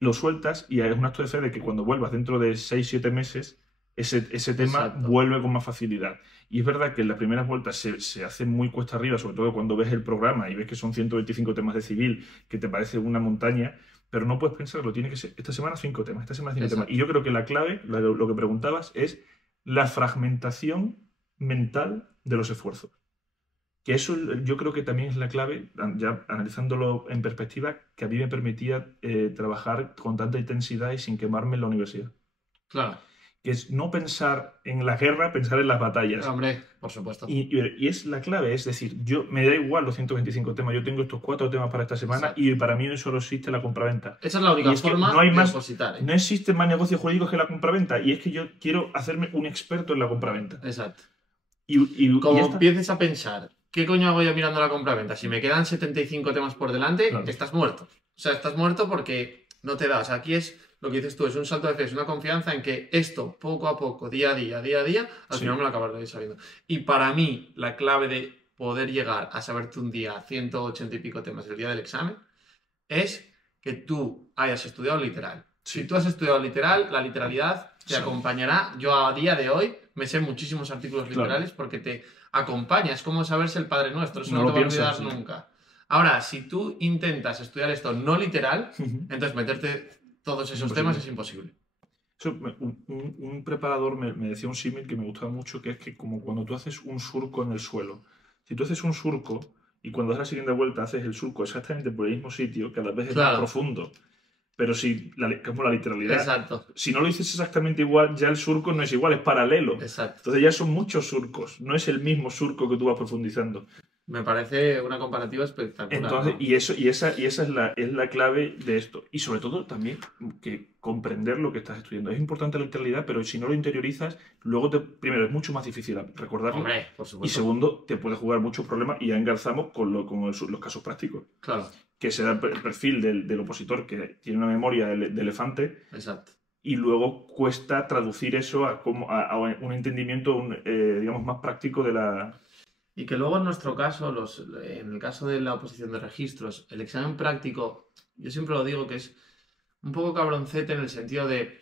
lo sueltas y es un acto de fe de que cuando vuelvas dentro de 6-7 meses, ese tema Exacto. vuelve con más facilidad. Y es verdad que en las primeras vueltas se hace muy cuesta arriba, sobre todo cuando ves el programa y ves que son 125 temas de civil, que te parece una montaña, pero no puedes pensarlo, tiene que ser esta semana 5 temas, esta semana 5 temas. Y yo creo que la clave, lo que preguntabas, es la fragmentación mental de los esfuerzos. Que eso yo creo que también es la clave, ya analizándolo en perspectiva, que a mí me permitía trabajar con tanta intensidad y sin quemarme en la universidad. Claro. Que es no pensar en la guerra, pensar en las batallas. Hombre, por supuesto. Y es la clave, es decir, yo me da igual los 125 temas, yo tengo estos 4 temas para esta semana. Exacto. Y para mí solo existe la compraventa. Esa es la única forma no hay de más, depositar. No existe más negocios jurídicos que la compraventa y es que yo quiero hacerme un experto en la compraventa. Exacto. Como empieces a pensar, ¿qué coño hago yo mirando la compraventa? Si me quedan 75 temas por delante, Claro. Estás muerto. O sea, estás muerto porque no te da. O sea, aquí es lo que dices tú, es un salto de fe, es una confianza en que esto, poco a poco, día a día, al final me lo acabaré sabiendo. Y para mí, la clave de poder llegar a saberte un día 180 y pico temas el día del examen es que tú hayas estudiado literal. Sí. Si tú has estudiado literal, la literalidad te acompañará. Yo a día de hoy me sé muchísimos artículos literales porque te acompaña. Es como saberse el Padre Nuestro. Eso no te va a olvidar nunca. Ahora, si tú intentas estudiar esto no literal, entonces meterte todos esos temas es imposible. Un preparador me decía un símil que me gustaba mucho, que es que como cuando tú haces un surco en el suelo. Si tú haces un surco y cuando das la siguiente vuelta haces el surco exactamente por el mismo sitio, cada vez es más profundo. Pero si, como la literalidad, Exacto. Si no lo dices exactamente igual, ya el surco no es igual, es paralelo. Exacto. Entonces ya son muchos surcos, no es el mismo surco que tú vas profundizando. Me parece una comparativa espectacular. Entonces, ¿no? y esa es la clave de esto. Y sobre todo también que comprender lo que estás estudiando. Es importante la literalidad, pero si no lo interiorizas, luego primero es mucho más difícil recordarlo. Hombre, por supuesto. Y segundo, te puede jugar muchos problemas y ya engarzamos con los casos prácticos. Claro. Que se da el perfil del opositor que tiene una memoria de elefante. Exacto. Y luego cuesta traducir eso a un entendimiento, digamos, más práctico de la... Y que luego en nuestro caso, en el caso de la oposición de registros, el examen práctico, yo siempre lo digo que es un poco cabroncete en el sentido de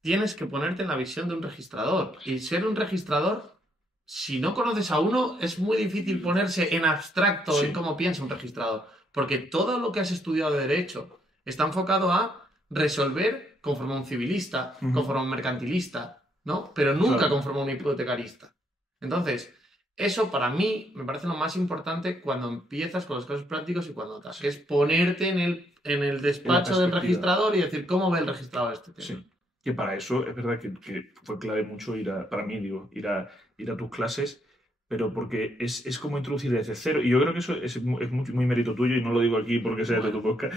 tienes que ponerte en la visión de un registrador. Y ser un registrador, si no conoces a uno, es muy difícil ponerse en abstracto en cómo piensa un registrador. Porque todo lo que has estudiado de derecho está enfocado a resolver conforme a un civilista, conforme a un mercantilista, ¿no? Pero nunca conforme a un hipotecarista. Entonces, eso para mí me parece lo más importante cuando empiezas con los casos prácticos y cuando notas, que es ponerte en el despacho del registrador y decir cómo ve el registrador este tema. Sí, que para eso es verdad que fue clave mucho para mí, ir a tus clases, pero porque es como introducir desde cero. Y yo creo que eso es muy mérito tuyo y no lo digo aquí porque sea de tu podcast.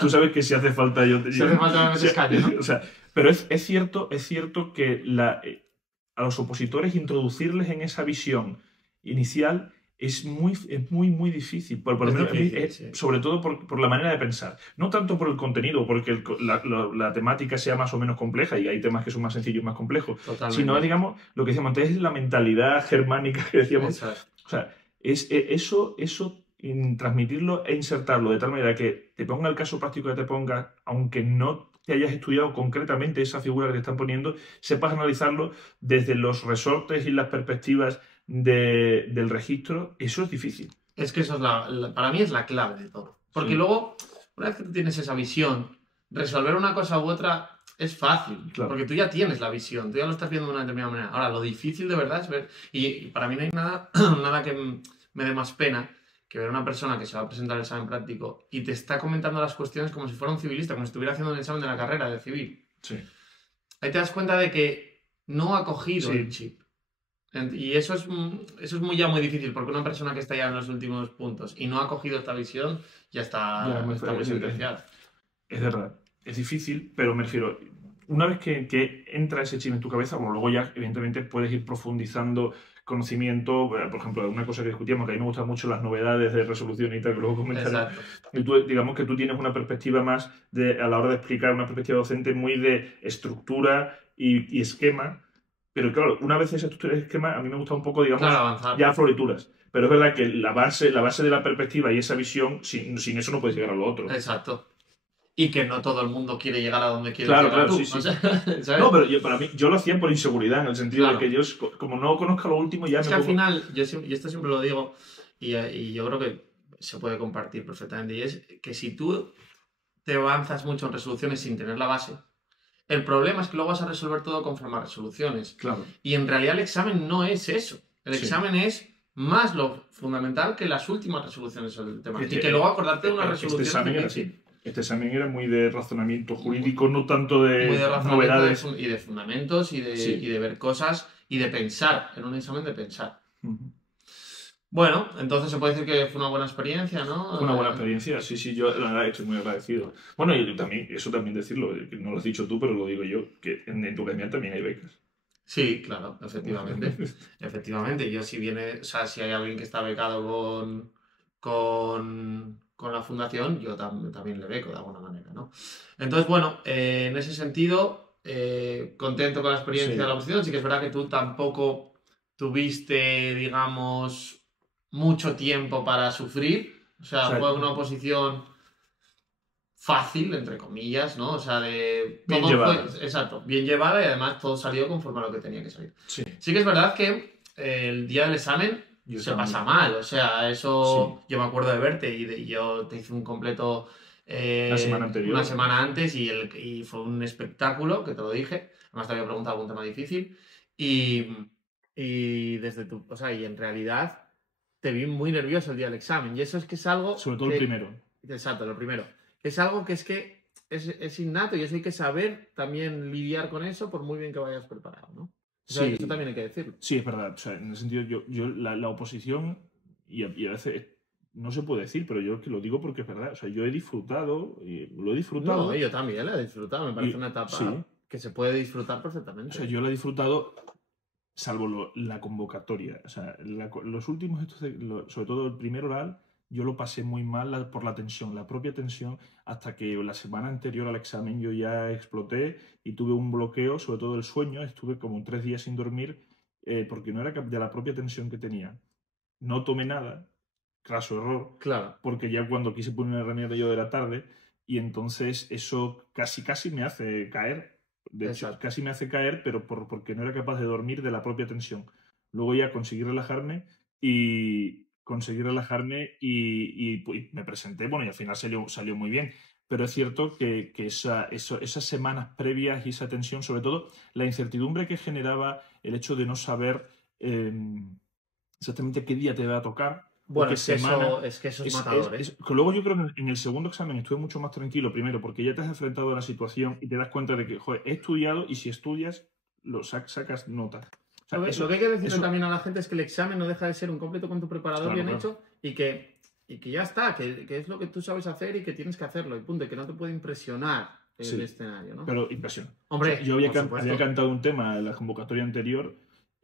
Tú sabes que si hace falta yo... Si hace falta me metes calle, ¿no? O sea, pero es cierto que a los opositores introducirles en esa visión inicial es muy difícil. Por lo menos difícil, sobre todo por la manera de pensar. No tanto por el contenido, porque la temática sea más o menos compleja y hay temas que son más sencillos y más complejos. Totalmente. Sino, digamos, lo que decíamos antes es la mentalidad germánica que decíamos. Exacto. O sea, eso transmitirlo e insertarlo de tal manera que te ponga el caso práctico que te ponga, aunque no te hayas estudiado concretamente esa figura que te están poniendo, sepas analizarlo desde los resortes y las perspectivas del registro. Eso es difícil. Es que eso es para mí es la clave de todo. Porque luego, una vez que tú tienes esa visión, resolver una cosa u otra es fácil. Claro. Porque tú ya tienes la visión, tú ya lo estás viendo de una determinada manera. Ahora, lo difícil de verdad es ver... Y para mí no hay nada que me dé más pena que ver a una persona que se va a presentar el examen práctico y te está comentando las cuestiones como si fuera un civilista, como si estuviera haciendo el examen de la carrera de civil. Sí. Ahí te das cuenta de que no ha cogido el chip. Y eso es muy difícil, porque una persona que está ya en los últimos puntos y no ha cogido esta visión ya está muy sentenciada. Es verdad, es difícil, pero me refiero, una vez que entra ese chip en tu cabeza, bueno, luego ya evidentemente puedes ir profundizando conocimiento, por ejemplo, una cosa que discutíamos, que a mí me gustan mucho las novedades de resolución y tal, que luego comentaré. Exacto. Y tú, digamos que tú tienes una perspectiva más a la hora de explicar, una perspectiva docente muy de estructura y esquema, pero claro, una vez esa estructura y esquema, a mí me gusta un poco, digamos, Claro, avanzar. ya a florituras. Pero es verdad que la base de la perspectiva y esa visión, sin eso no puedes llegar a lo otro. Exacto. Y que no todo el mundo quiere llegar a donde quieres Claro, llegar claro, tú. sí, sí. O sea, ¿sabes? No, pero para mí, yo lo hacía por inseguridad, en el sentido Claro. de que yo, como no conozco lo último, ya Es me que al pongo- final, y esto siempre lo digo, y yo creo que se puede compartir perfectamente, y es que si tú te avanzas mucho en resoluciones sin tener la base, el problema es que luego vas a resolver todo conforme a resoluciones. Claro. Y en realidad el examen no es eso. El Sí. examen es más lo fundamental que las últimas resoluciones sobre el tema. Este- y que luego acordarte de una resolución. Este examen era así. Este examen era muy de razonamiento jurídico, no tanto de, Muy de razonamiento novedades. y de fundamentos y de, Sí. y de ver cosas y de pensar. En un examen de pensar. Ujú. Bueno, entonces se puede decir que fue una buena experiencia, ¿no? Fue una buena experiencia, sí, sí, yo la verdad estoy muy agradecido. Bueno, y también, eso también decirlo, que no lo has dicho tú, pero lo digo yo, que en tu academia también hay becas. Sí, claro, efectivamente. Efectivamente. Yo si viene, o sea, si hay alguien que está becado con la fundación, yo también le beco de alguna manera, ¿no? Entonces, bueno, en ese sentido, contento con la experiencia Sí. de la oposición. Sí que es verdad que tú tampoco tuviste, digamos, mucho tiempo para sufrir. O sea, O sea, fue una oposición fácil, entre comillas, ¿no? O sea, Bien todo llevada. exacto, bien llevada y además todo salió conforme a lo que tenía que salir. Sí, Sí que es verdad que el día del examen Yo se también. pasa mal, o sea, eso yo me acuerdo de verte y yo te hice un completo La semana anterior. una semana antes y fue un espectáculo, que te lo dije, además te había preguntado algún tema difícil y desde tu, o sea, y en realidad te vi muy nervioso el día del examen y eso es que es algo sobre todo el que- primero. Exacto, lo primero. Es algo que es innato y eso hay que saber también lidiar con eso por muy bien que vayas preparado, ¿no? O sea, Sí. eso también hay que decirlo. Sí, es verdad. O sea, en ese sentido, yo la oposición, y a veces no se puede decir, pero yo que lo digo porque es verdad. O sea, yo he disfrutado, y lo he disfrutado. No, yo también la he disfrutado, me parece Y- una etapa sí. que se puede disfrutar perfectamente. O sea, yo lo he disfrutado, salvo la convocatoria. O sea, los últimos, sobre todo el primer oral, yo lo pasé muy mal por la tensión, la propia tensión, hasta que la semana anterior al examen yo ya exploté y tuve un bloqueo, sobre todo el sueño. Estuve como 3 días sin dormir porque no era de la propia tensión que tenía. No tomé nada, craso error, Claro. porque ya cuando quise poner una remedio era tarde y entonces eso casi me hace caer. De hecho, Exacto. casi me hace caer, pero porque no era capaz de dormir de la propia tensión. Luego ya y me presenté, bueno, y al final salió muy bien. Pero es cierto que esas semanas previas y esa tensión, sobre todo la incertidumbre que generaba el hecho de no saber exactamente qué día te va a tocar. Bueno, qué es que, semana. es que eso es matador, ¿eh? Que luego yo creo que en el segundo examen estuve mucho más tranquilo, primero, porque ya te has enfrentado a la situación y te das cuenta de que, joder, he estudiado y si estudias, sacas nota. O sea, Lo que hay que decirle eso- también a la gente es que el examen no deja de ser un completo con tu preparador Claro, bien claro. hecho y que ya está, que es lo que tú sabes hacer y que tienes que hacerlo y punto, y que no te puede impresionar el Sí. escenario, ¿no? Pero impresiona. Hombre, O sea, yo había por supuesto. cantado un tema en la convocatoria anterior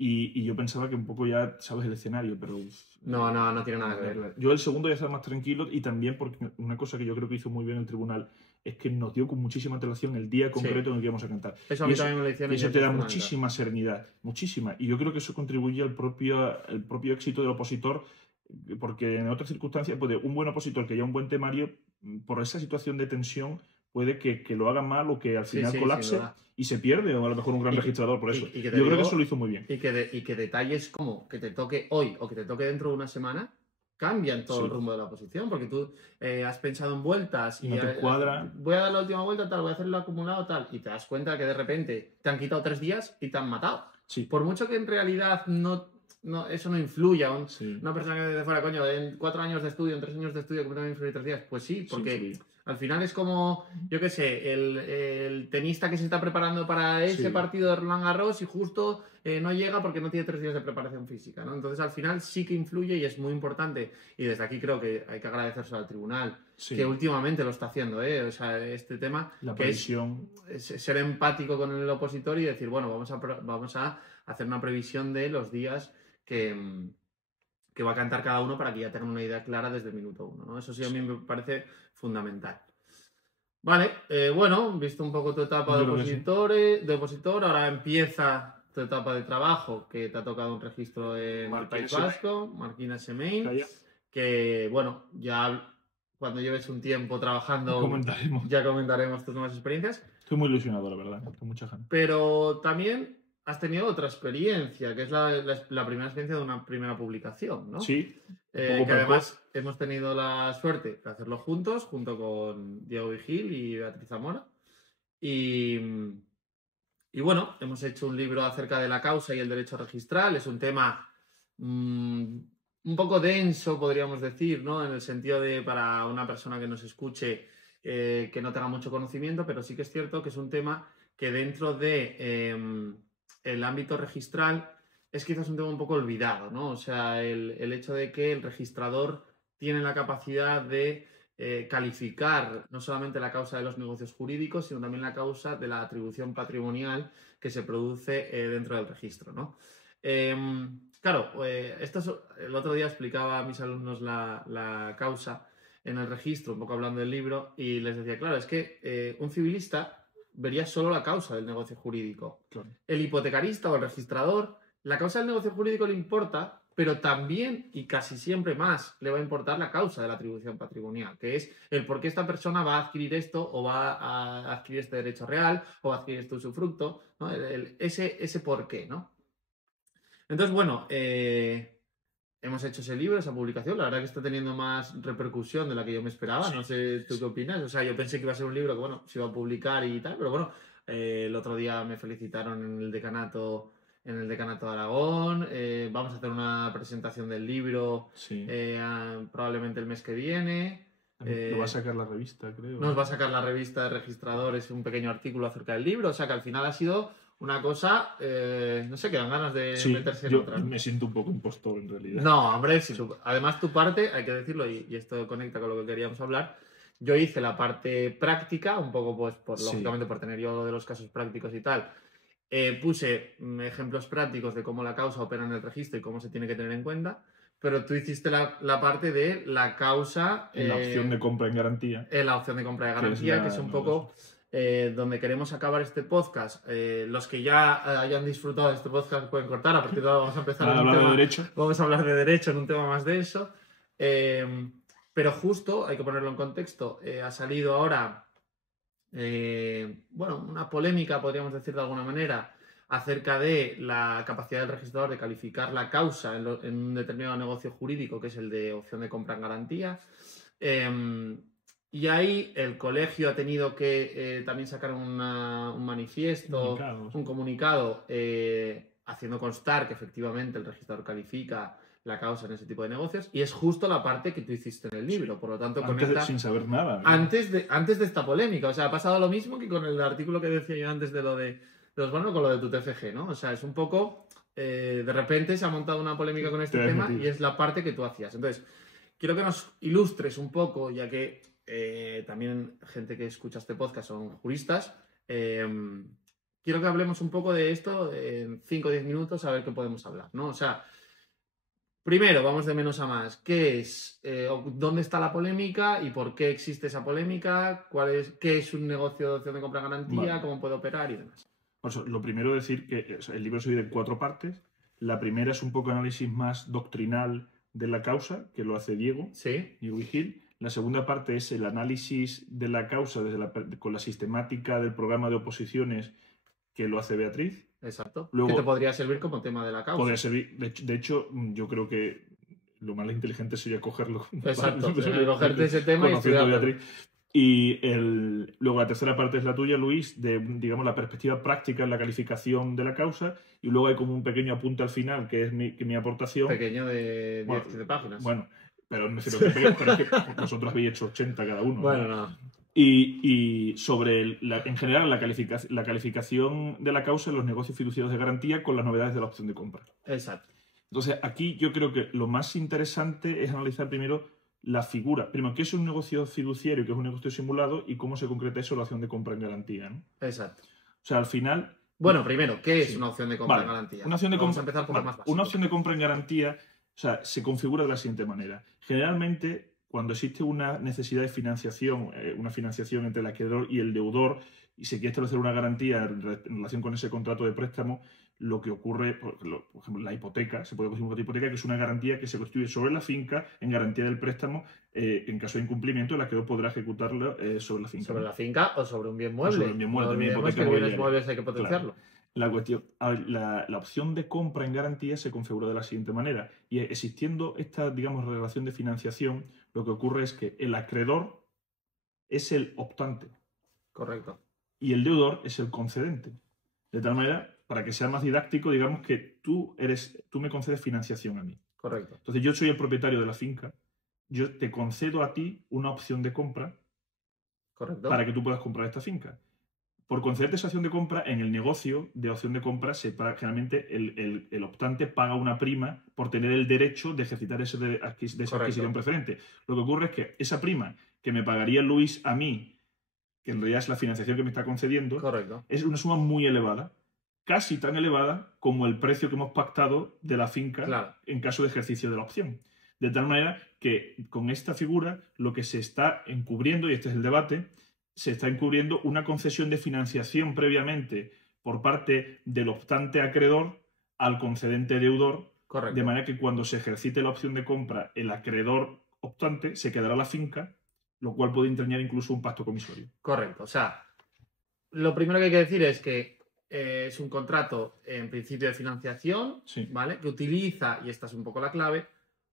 y yo pensaba que un poco ya sabes el escenario, pero... No tiene nada que ver. Yo el segundo ya estaba más tranquilo y también porque una cosa que yo creo que hizo muy bien el tribunal es que nos dio con muchísima antelación el día concreto en el que íbamos a cantar. Eso a Y mí también me lo hicieron. Y eso es te da fundamental. muchísima serenidad, muchísima. Y yo creo que eso contribuye al propio éxito del opositor, porque en otras circunstancias, puede un buen opositor que ya un buen temario, por esa situación de tensión, puede que lo haga mal o que al final sin colapse duda. y se pierde, o a lo mejor un gran registrador por eso. y que Yo te creo que digo- eso lo hizo muy bien. Y que detalles como que te toque hoy o que te toque dentro de una semana cambian todo Sí. el rumbo de la oposición, porque tú has pensado en vueltas Y no te cuadra. voy a dar la última vuelta tal, voy a hacer el acumulado tal, y te das cuenta que de repente te han quitado 3 días y te han matado. Sí. Por mucho que en realidad no, no, eso no influye a Sí. una persona que de fuera, coño, en 4 años de estudio, en 3 años de estudio, ¿cómo te va a influir 3 días? Pues sí, porque Sí. al final es como, yo qué sé, el tenista que se está preparando para ese Sí. partido de Roland Garros y justo no llega porque no tiene 3 días de preparación física, ¿no? Entonces al final sí que influye y es muy importante. Y desde aquí creo que hay que agradecérselo al tribunal, Sí. que últimamente lo está haciendo, ¿eh? O sea, este tema, La que es previsión. ser empático con el opositor y decir, bueno, vamos a hacer una previsión de los días que va a cantar cada uno para que ya tengan una idea clara desde el minuto 1, ¿no? Eso sí, a mí me parece fundamental. Vale, bueno, visto un poco tu etapa Yo creo que sí. de opositor, ahora empieza tu etapa de trabajo, que te ha tocado un registro en el Marquina País Semeny. Vasco, Marquina Semeny, Calla. que, bueno, ya cuando lleves un tiempo trabajando Comentaremos. ya comentaremos tus nuevas experiencias. Estoy muy ilusionado, la verdad, con mucha gente. Pero también has tenido otra experiencia, que es la primera experiencia de una primera publicación, ¿no? Sí. Que además hemos tenido la suerte de hacerlo juntos, junto con Diego Vigil y Beatriz Zamora. Y bueno, hemos hecho un libro acerca de la causa y el derecho registral. Es un tema un poco denso, podríamos decir, ¿no? En el sentido de para una persona que nos escuche que no tenga mucho conocimiento, pero sí que es cierto que es un tema que dentro de el ámbito registral es quizás un tema un poco olvidado, ¿no? O sea, el hecho de que el registrador tiene la capacidad de calificar no solamente la causa de los negocios jurídicos, sino también la causa de la atribución patrimonial que se produce dentro del registro, ¿no? Claro, el otro día explicaba a mis alumnos la causa en el registro, un poco hablando del libro, y les decía, claro, es que un civilista vería solo la causa del negocio jurídico. Claro. El hipotecarista o el registrador, la causa del negocio jurídico le importa, pero también, y casi siempre más, le va a importar la causa de la atribución patrimonial, que es el por qué esta persona va a adquirir esto o va a adquirir este derecho real o va a adquirir este usufructo, ¿no? Ese por qué, ¿no? Entonces, bueno, hemos hecho ese libro, esa publicación. La verdad que está teniendo más repercusión de la que yo me esperaba. Sí. No sé tú qué opinas. O sea, yo pensé que iba a ser un libro que, bueno, se iba a publicar y tal, pero bueno, el otro día me felicitaron en el decanato de Aragón. Vamos a hacer una presentación del libro Sí. probablemente el mes que viene. Lo va a sacar la revista, creo. Nos va a sacar la revista de registradores un pequeño artículo acerca del libro. O sea que al final ha sido una cosa, no sé, que dan ganas de meterse en otra. Me siento un poco impostor en realidad. No, hombre, además tu parte, hay que decirlo, y esto conecta con lo que queríamos hablar. Yo hice la parte práctica, un poco pues lógicamente por tener yo de los casos prácticos y tal. Puse ejemplos prácticos de cómo la causa opera en el registro y cómo se tiene que tener en cuenta. Pero tú hiciste la parte de la causa... En la opción de compra en garantía. En la opción de compra de garantía, que es un poco donde queremos acabar este podcast. Los que ya hayan disfrutado de este podcast pueden cortar. A partir de ahora vamos a empezar a hablar de derecho. Vamos a hablar de derecho en un tema más denso. Pero justo, hay que ponerlo en contexto, ha salido ahora una polémica, podríamos decir de alguna manera, acerca de la capacidad del registrador de calificar la causa en un determinado negocio jurídico, que es el de opción de compra en garantía. Y ahí el colegio ha tenido que también sacar un manifiesto, un comunicado, haciendo constar que efectivamente el registrador califica la causa en ese tipo de negocios, y es justo la parte que tú hiciste en el libro, por lo tanto conecta sin saber nada. antes de esta polémica. O sea, ha pasado lo mismo que con el artículo que decía yo antes de lo de los bonos con lo de tu TFG, ¿no? O sea, es un poco de repente se ha montado una polémica con este tema y es la parte que tú hacías. Entonces, quiero que nos ilustres un poco, ya que también gente que escucha este podcast son juristas. Quiero que hablemos un poco de esto en 5 o 10 minutos, a ver qué podemos hablar, ¿no? O sea, primero, vamos de menos a más. ¿Qué es? ¿Dónde está la polémica y por qué existe esa polémica? ¿Qué es un negocio de opción de compra garantía? Vale. ¿Cómo puede operar y demás? Lo primero es decir que el libro se divide en 4 partes. La primera es un poco análisis más doctrinal de la causa, que lo hace Diego, ¿Sí? Diego Vigil. La segunda parte es el análisis de la causa con la sistemática del programa de oposiciones, que lo hace Beatriz. Exacto. Luego, que te podría servir como tema de la causa. Podría servir. De hecho, yo creo que lo más inteligente sería cogerlo. Exacto. Cogerte ese tema y estudiarlo. Beatriz. Luego la tercera parte es la tuya, Luis, de, digamos, la perspectiva práctica en la calificación de la causa. Y luego hay como un pequeño apunte al final, que es mi aportación. Pequeño de 17 páginas. Bueno, pero me refiero pero es que vosotros habéis hecho 80 cada uno. Bueno, no. Y sobre, en general, la calificación de la causa en los negocios fiduciarios de garantía con las novedades de la opción de compra. Exacto. Entonces, aquí yo creo que lo más interesante es analizar primero la figura. Primero, ¿qué es un negocio fiduciario, qué es un negocio simulado y cómo se concreta eso en la opción de compra en garantía, ¿no? Exacto. O sea, al final... Bueno, primero, ¿qué es Sí. una opción de compra en garantía? Una opción de Vamos a compra, empezar por lo más básico. una opción de compra en garantía, o sea, se configura de la siguiente manera. Generalmente, cuando existe una necesidad de financiación, una financiación entre el acreedor y el deudor, y se quiere establecer una garantía en relación con ese contrato de préstamo, lo que ocurre, por ejemplo, la hipoteca, se puede considerar una hipoteca, que es una garantía que se construye sobre la finca en garantía del préstamo. En caso de incumplimiento, el acreedor podrá ejecutarlo sobre la finca. Sobre la finca o sobre un bien mueble. Sobre un bien mueble, No también olvidemos hipoteca que bienes inmobiliaria. muebles hay que potenciarlo. Claro. La opción de compra en garantía se configura de la siguiente manera. Y existiendo esta, digamos, relación de financiación, lo que ocurre es que el acreedor es el optante. Correcto. Y el deudor es el concedente. De tal manera, para que sea más didáctico, digamos que tú me concedes financiación a mí. Correcto. Entonces yo soy el propietario de la finca, yo te concedo a ti una opción de compra. Correcto. Para que tú puedas comprar esta finca. Por concederte esa opción de compra, en el negocio de opción de compra, generalmente el optante paga una prima por tener el derecho de ejercitar esa adquisición preferente. Lo que ocurre es que esa prima que me pagaría Luis a mí, que en realidad es la financiación que me está concediendo, Correcto. es una suma muy elevada, casi tan elevada como el precio que hemos pactado de la finca en caso de ejercicio de la opción. De tal manera que con esta figura lo que se está encubriendo, y este es el debate, se está encubriendo una concesión de financiación previamente por parte del optante acreedor al concedente deudor. Correcto. De manera que cuando se ejercite la opción de compra, el acreedor optante se quedará la finca, lo cual puede entrañar incluso un pacto comisorio. Correcto. O sea, lo primero que hay que decir es que es un contrato en principio de financiación, Sí. ¿vale? Que utiliza, y esta es un poco la clave,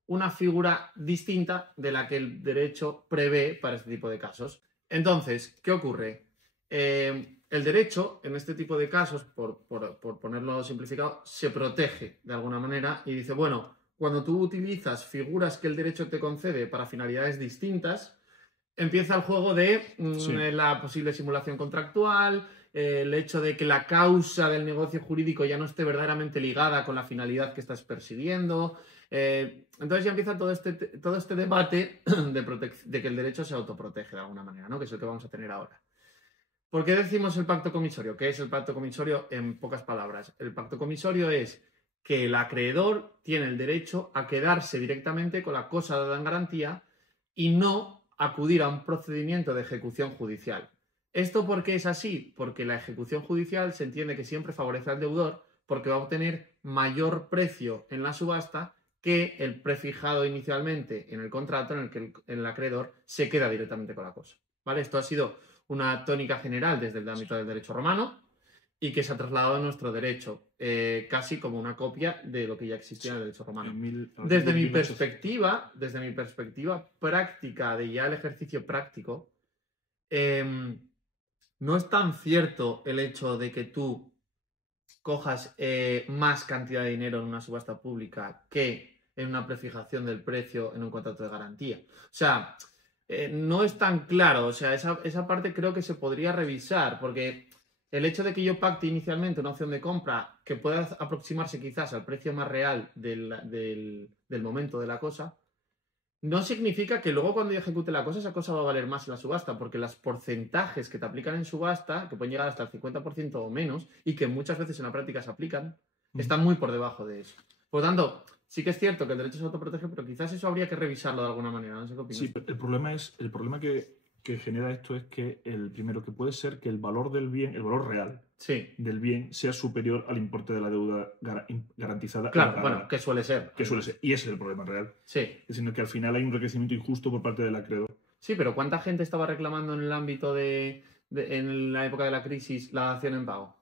una figura distinta de la que el derecho prevé para este tipo de casos. Entonces, ¿qué ocurre? El derecho, en este tipo de casos, por ponerlo simplificado, se protege de alguna manera y dice, bueno, cuando tú utilizas figuras que el derecho te concede para finalidades distintas, empieza el juego de la posible simulación contractual, el hecho de que la causa del negocio jurídico ya no esté verdaderamente ligada con la finalidad que estás persiguiendo. Entonces ya empieza todo este debate de que el derecho se autoprotege de alguna manera, ¿no? Que es el que vamos a tener ahora. ¿Por qué decimos el pacto comisorio? ¿Qué es el pacto comisorio en pocas palabras? El pacto comisorio es que el acreedor tiene el derecho a quedarse directamente con la cosa dada en garantía y no acudir a un procedimiento de ejecución judicial. ¿Esto por qué es así? Porque la ejecución judicial se entiende que siempre favorece al deudor porque va a obtener mayor precio en la subasta que el prefijado inicialmente en el contrato en el que el acreedor se queda directamente con la cosa. ¿Vale? Esto ha sido una tónica general desde el ámbito del derecho romano y que se ha trasladado a nuestro derecho, casi como una copia de lo que ya existía en el derecho romano. Desde mi perspectiva práctica, de ya el ejercicio práctico, no es tan cierto el hecho de que tú cojas más cantidad de dinero en una subasta pública que en una prefijación del precio en un contrato de garantía. O sea, no es tan claro. O sea, esa parte creo que se podría revisar, porque el hecho de que yo pacte inicialmente una opción de compra que pueda aproximarse quizás al precio más real del momento de la cosa, no significa que luego cuando yo ejecute la cosa, esa cosa va a valer más en la subasta, porque los porcentajes que te aplican en subasta, que pueden llegar hasta el 50% o menos, y que muchas veces en la práctica se aplican, están muy por debajo de eso. Por lo tanto, sí que es cierto que el derecho se autoprotege, pero quizás eso habría que revisarlo de alguna manera. No sé qué opinas. Sí, el problema que genera esto es que el primero que puede ser que el valor del bien, el valor real del bien, sea superior al importe de la deuda garantizada. Claro, bueno, que suele ser. Que suele ser. Y ese es el problema real. Sí. Es decir, que al final hay un enriquecimiento injusto por parte del acreedor. Sí, pero ¿cuánta gente estaba reclamando en el ámbito en la época de la crisis, la dación en pago?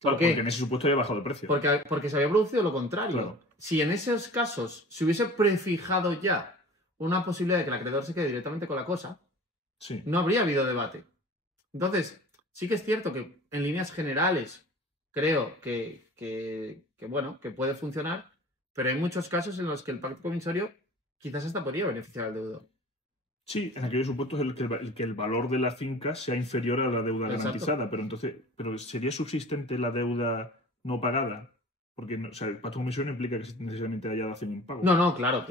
Claro, porque en ese supuesto había bajado el precio. Porque se había producido lo contrario. Claro. Si en esos casos se hubiese prefijado ya una posibilidad de que el acreedor se quede directamente con la cosa, Sí. no habría habido debate. Entonces, sí que es cierto que en líneas generales creo bueno, que puede funcionar, pero hay muchos casos en los que el pacto comisario quizás hasta podría beneficiar al deudor. Sí, en aquellos supuestos en que el valor de la finca sea inferior a la deuda Exacto. garantizada, pero ¿sería subsistente la deuda no pagada? Porque o sea, el pacto comisario no implica que necesariamente haya dación en pago. No, claro.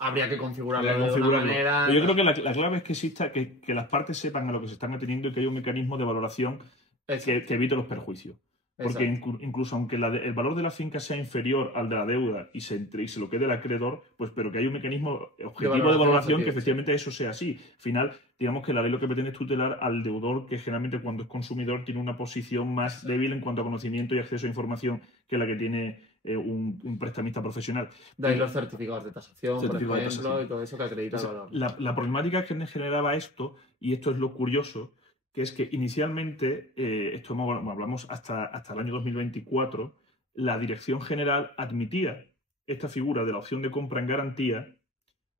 Habría que configurarlo Habría que de una configurarlo. manera. Pero yo creo que la clave es que exista, que las partes sepan a lo que se están ateniendo y que haya un mecanismo de valoración que evite los perjuicios. Porque incluso aunque el valor de la finca sea inferior al de la deuda y se lo quede el acreedor, pues pero que haya un mecanismo objetivo de valoración que efectivamente eso sea así. Al final, digamos que la ley lo que pretende es tutelar al deudor, que generalmente cuando es consumidor tiene una posición más débil en cuanto a conocimiento y acceso a información que la que tiene un prestamista profesional. De ahí los certificados de tasación, por ejemplo, y todo eso que acredita el valor. La problemática que generaba esto, y esto es lo curioso, que es que inicialmente, esto hablamos hasta el año 2024, la Dirección General admitía esta figura de la opción de compra en garantía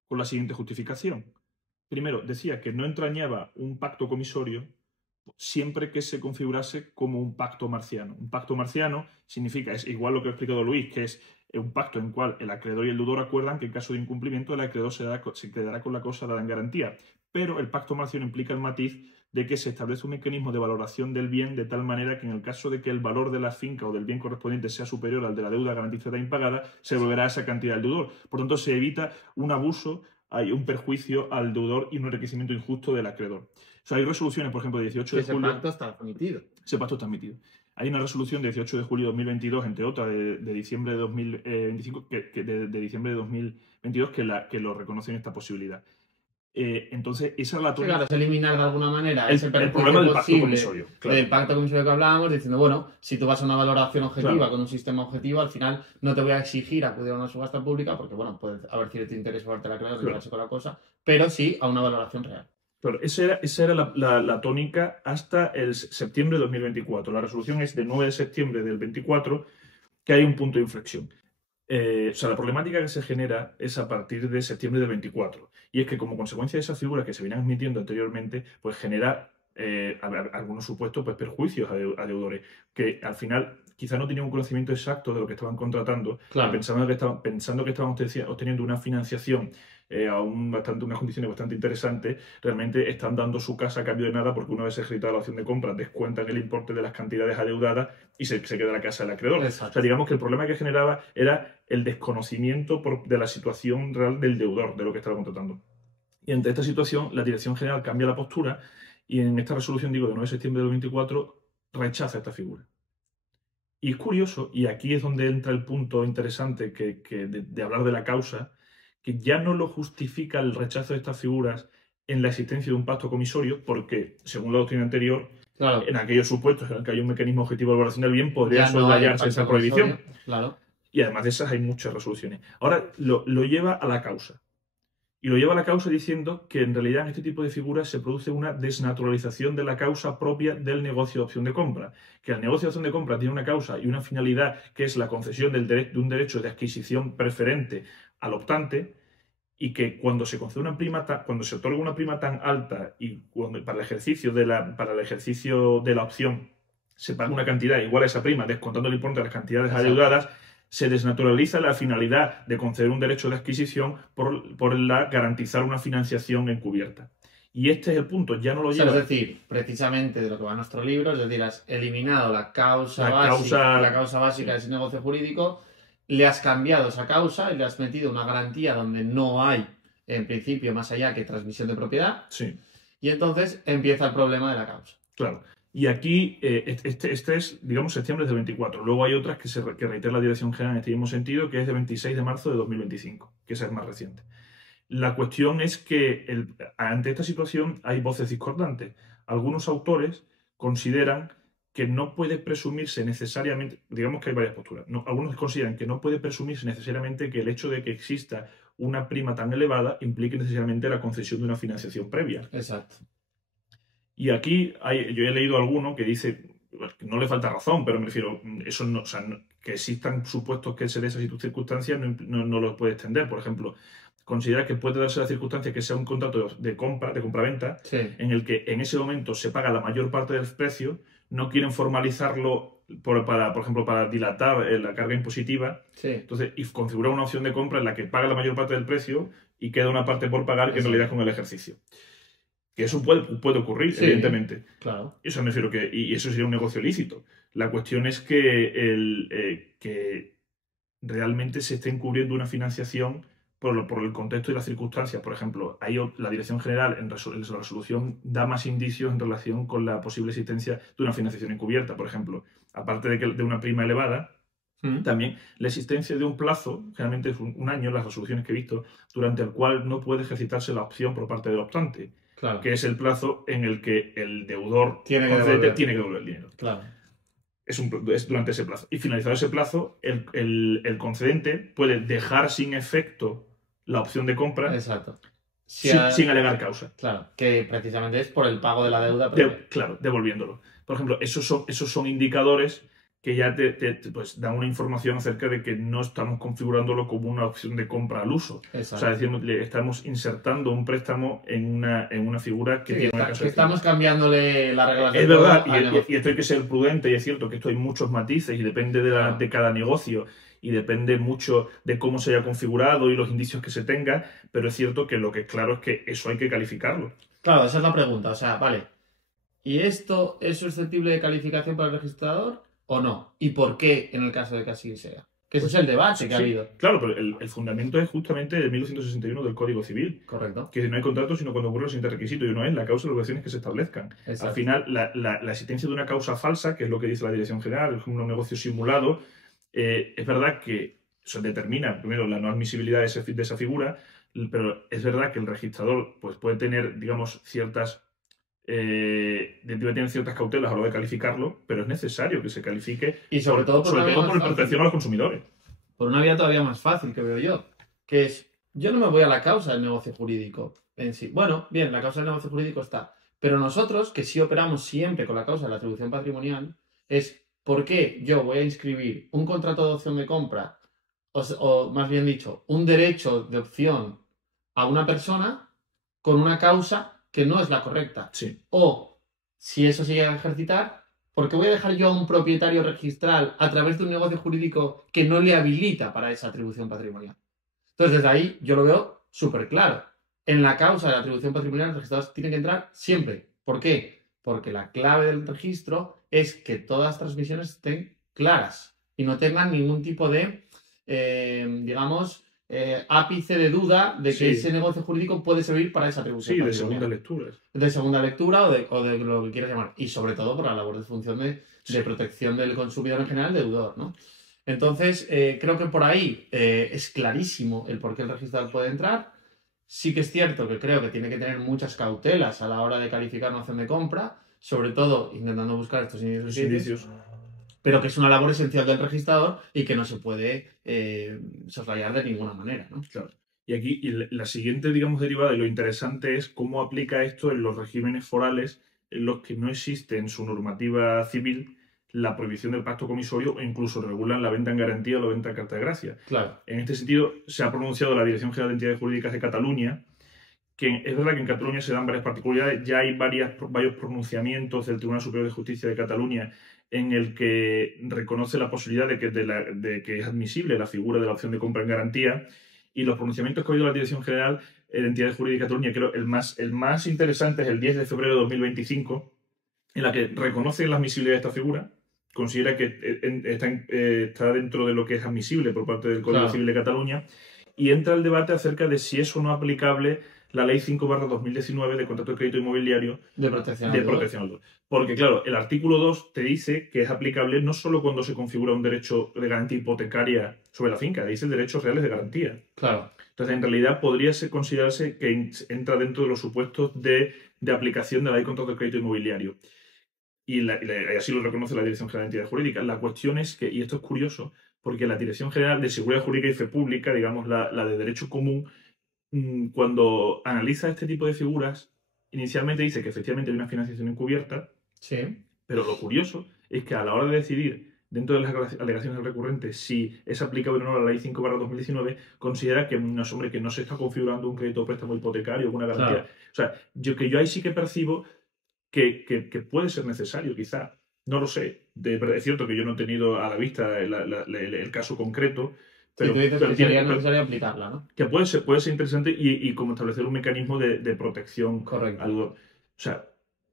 con la siguiente justificación. Primero, decía que no entrañaba un pacto comisorio siempre que se configurase como un pacto marciano. Un pacto marciano significa, es igual lo que ha explicado Luis, que es un pacto en el cual el acreedor y el deudor acuerdan que en caso de incumplimiento el acreedor se quedará con la cosa dada en garantía. Pero el pacto marciano implica el matiz de que se establece un mecanismo de valoración del bien de tal manera que en el caso de que el valor de la finca o del bien correspondiente sea superior al de la deuda garantizada e impagada, se devolverá esa cantidad al deudor. Por tanto, se evita un abuso, hay un perjuicio al deudor y un enriquecimiento injusto del acreedor. O sea, hay resoluciones, por ejemplo, de 18 de julio... Ese pacto está admitido. Ese pacto está admitido. Hay una resolución de 18 de julio de 2022, entre otras, de diciembre de 2025, de diciembre de 2022, que lo reconocen esta posibilidad. Entonces, esa es la tónica. Claro, es eliminar de alguna manera el problema del pacto comisorio. Claro. Del pacto comisorio que hablábamos, diciendo, bueno, si tú vas a una valoración objetiva con un sistema objetivo, al final no te voy a exigir acudir a una subasta pública, porque, bueno, puede haber cierto interés por parte de la acreedor de quedarse con la cosa, pero sí a una valoración real. Claro, esa era la tónica hasta el septiembre de 2024. La resolución es de 9 de septiembre del 24, que hay un punto de inflexión. O sea, la problemática que se genera es a partir de septiembre del 24. Y es que como consecuencia de esas figuras que se venían admitiendo anteriormente, pues genera algunos supuestos pues, perjuicios a deudores, que al final quizás no tenían un conocimiento exacto de lo que estaban contratando, claro. pensando que estaban obteniendo una financiación a unas condiciones bastante interesantes, realmente están dando su casa a cambio de nada porque una vez ejecutada la opción de compra descuentan el importe de las cantidades adeudadas y se queda la casa del acreedor. Exacto. O sea, digamos que el problema que generaba era el desconocimiento de la situación real del deudor, de lo que estaba contratando. Y ante esta situación, la Dirección General cambia la postura y en esta resolución, de 9 de septiembre del 24, rechaza esta figura. Y es curioso, y aquí es donde entra el punto interesante de hablar de la causa, que ya no lo justifica el rechazo de estas figuras en la existencia de un pacto comisorio, porque, según la doctrina anterior, claro, en aquellos supuestos en los que hay un mecanismo objetivo de valoración del bien, podría soslayarse esa prohibición. Claro. Y además de esas hay muchas resoluciones. Ahora lo lleva a la causa. Y lo lleva a la causa diciendo que en realidad en este tipo de figuras se produce una desnaturalización de la causa propia del negocio de opción de compra. Que el negocio de opción de compra tiene una causa y una finalidad que es la concesión de un derecho de adquisición preferente al optante, y que cuando se concede una prima, cuando se otorga una prima tan alta y para el ejercicio de la opción se paga una cantidad igual a esa prima, descontando el importe de las cantidades adeudadas, se desnaturaliza la finalidad de conceder un derecho de adquisición por garantizar una financiación encubierta. Y este es el punto, ya no lo lleva. Es decir, precisamente de lo que va nuestro libro, es decir, has eliminado la causa básica de ese negocio jurídico, le has cambiado esa causa y le has metido una garantía donde no hay, en principio, más allá que transmisión de propiedad. Sí. Y entonces empieza el problema de la causa. Claro. Y aquí, este es, digamos, septiembre del 24. Luego hay otras que reitera la Dirección General en este mismo sentido, que es de 26 de marzo de 2025, que esa es más reciente. La cuestión es que ante esta situación hay voces discordantes. Algunos autores consideran que no puede presumirse necesariamente, digamos que hay varias posturas, algunos consideran que no puede presumirse necesariamente que el hecho de que exista una prima tan elevada implique necesariamente la concesión de una financiación previa. Exacto. Y aquí yo he leído alguno que dice, no le falta razón, pero me refiero, eso no, o sea, que existan supuestos que se dé esa circunstancia no lo puede extender. Por ejemplo, considera que puede darse la circunstancia que sea un contrato de compra, de compraventa, Sí. en el que en ese momento se paga la mayor parte del precio, no quieren formalizarlo por ejemplo, para dilatar la carga impositiva, Sí. entonces, y configurar una opción de compra en la que paga la mayor parte del precio y queda una parte por pagar que en Exacto. realidad es con el ejercicio. Que eso puede ocurrir, Sí. evidentemente. Claro. Eso me refiero y eso sería un negocio lícito. La cuestión es que, que realmente se esté encubriendo una financiación por el contexto y las circunstancias. Por ejemplo, la Dirección General en la resolución da más indicios en relación con la posible existencia de una financiación encubierta. Por ejemplo, aparte de una prima elevada, también la existencia de un plazo, generalmente es un año, las resoluciones que he visto, durante el cual no puede ejercitarse la opción por parte del optante, Claro. que es el plazo en el que el deudor Tiene que concedente devolver. tiene que devolver el dinero. Claro. Es durante ese plazo. Y finalizado ese plazo, el concedente puede dejar sin efecto la opción de compra Exacto. sin alegar causa. Claro, que precisamente es por el pago de la deuda. Pero... Claro, devolviéndolo. Por ejemplo, esos son indicadores que ya pues, dan una información acerca de que no estamos configurándolo como una opción de compra al uso. Exacto. O sea, decimos, le estamos insertando un préstamo en una figura que tiene una causa. Que estamos cambiándole las reglas del Es juego. verdad, y esto hay que ser prudente, y es cierto que esto hay muchos matices y depende de cada negocio y depende mucho de cómo se haya configurado y los indicios que se tenga, pero es cierto que lo que es claro es que eso hay que calificarlo. Claro, esa es la pregunta. O sea, vale, ¿y esto es susceptible de calificación para el registrador o no? ¿Y por qué en el caso de que así sea? Que ese es el debate que ha habido. Claro, pero el fundamento es justamente el 1261 del Código Civil. Correcto. Que no hay contrato sino cuando ocurren los siguientes requisitos y uno es la causa de las obligaciones que se establezcan. Exacto. Al final, la existencia de una causa falsa, que es lo que dice la Dirección General, es un negocio simulado, es verdad que eso determina primero la no admisibilidad de esa figura, pero es verdad que el registrador pues, puede tener, digamos, debe tener ciertas cautelas a la hora de calificarlo, pero es necesario que se califique, y sobre todo por la protección a los consumidores. Por una vía todavía más fácil que veo yo, que es, yo no me voy a la causa del negocio jurídico en sí. Bueno, bien, la causa del negocio jurídico está, pero nosotros, que sí operamos siempre con la causa de la atribución patrimonial, es ¿por qué yo voy a inscribir un contrato de opción de compra, o más bien dicho, un derecho de opción a una persona con una causa que no es la correcta? Sí. O, si eso se llega a ejercitar, ¿por qué voy a dejar yo a un propietario registral a través de un negocio jurídico que no le habilita para esa atribución patrimonial? Entonces, desde ahí yo lo veo súper claro. En la causa de la atribución patrimonial, los registradores tienen que entrar siempre. ¿Por qué? Porque la clave del registro es que todas las transmisiones estén claras y no tengan ningún tipo de, digamos, ápice de duda de que ese negocio jurídico puede servir para esa atribución patrimonial. Sí, de segunda lectura. De segunda lectura o de lo que quieras llamar. Y sobre todo por la labor de función de protección del consumidor en general, deudor, ¿no? Entonces, creo que por ahí es clarísimo el por qué el registrador puede entrar. Sí que es cierto que creo que tiene que tener muchas cautelas a la hora de calificar una opción de compra, sobre todo intentando buscar estos indicios. Pero que es una labor esencial del registrador y que no se puede soslayar de ninguna manera, ¿no? Claro. Y aquí la siguiente, digamos, derivada, y lo interesante es cómo aplica esto en los regímenes forales en los que no existe en su normativa civil la prohibición del pacto comisorio o incluso regulan la venta en garantía o la venta en carta de gracia. Claro. En este sentido, se ha pronunciado la Dirección General de Entidades Jurídicas de Cataluña, que es verdad que en Cataluña se dan varias particularidades, ya hay varios pronunciamientos del Tribunal Superior de Justicia de Cataluña en el que reconoce la posibilidad de que es admisible la figura de la opción de compra en garantía, y los pronunciamientos que ha habido la Dirección General de Entidades Jurídicas de Cataluña, creo el más interesante es el 10 de febrero de 2025, en la que reconoce la admisibilidad de esta figura, considera que está dentro de lo que es admisible por parte del Código Civil de Cataluña, y entra el debate acerca de si es o no aplicable la Ley 5/2019 de contrato de crédito inmobiliario de protección al deudor. Porque, claro, el artículo 2 te dice que es aplicable no solo cuando se configura un derecho de garantía hipotecaria sobre la finca, dice derechos reales de garantía. Claro. Entonces, en realidad, podría considerarse que entra dentro de los supuestos de aplicación de la Ley de contrato de crédito inmobiliario. Y así lo reconoce la Dirección General de Entidades Jurídicas. La cuestión es que, y esto es curioso, porque la Dirección General de Seguridad Jurídica y Fe Pública, digamos, la de Derecho Común, cuando analiza este tipo de figuras, inicialmente dice que efectivamente hay una financiación encubierta, sí, pero lo curioso es que a la hora de decidir dentro de las alegaciones recurrentes, si es aplicable o no la Ley 5/2019, considera que no, hombre, que no se está configurando un crédito o préstamo hipotecario, una garantía. Claro. O sea, yo ahí sí que percibo que puede ser necesario, quizá. No lo sé. Es cierto que yo no he tenido a la vista el caso concreto, pero, Sí, tú dices pero que sería necesario aplicarla, ¿no? que puede ser interesante y como establecer un mecanismo de protección. Correcto. O sea,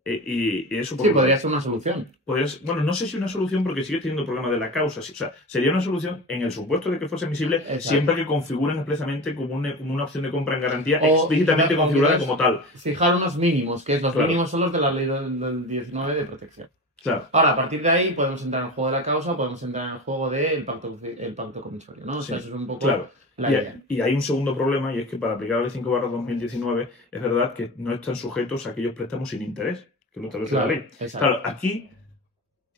y eso Sí, podría ser una solución. Bueno, no sé si una solución porque sigue teniendo problemas de la causa. O sea, sería una solución en el supuesto de que fuese admisible. Exacto. Siempre que configuren expresamente como una opción de compra en garantía O explícitamente configurada como tal. Fijar unos mínimos, que es los Claro. mínimos son los de la ley del 19 de protección. Claro. Ahora, a partir de ahí podemos entrar en el juego de la causa o podemos entrar en el juego del pacto comisorio, ¿no? O sea, eso es un poco Claro. la idea. Y hay un segundo problema, y es que para aplicar la Ley 5/2019 es verdad que no están sujetos a aquellos préstamos sin interés, que lo establece la ley. Exacto. Claro, aquí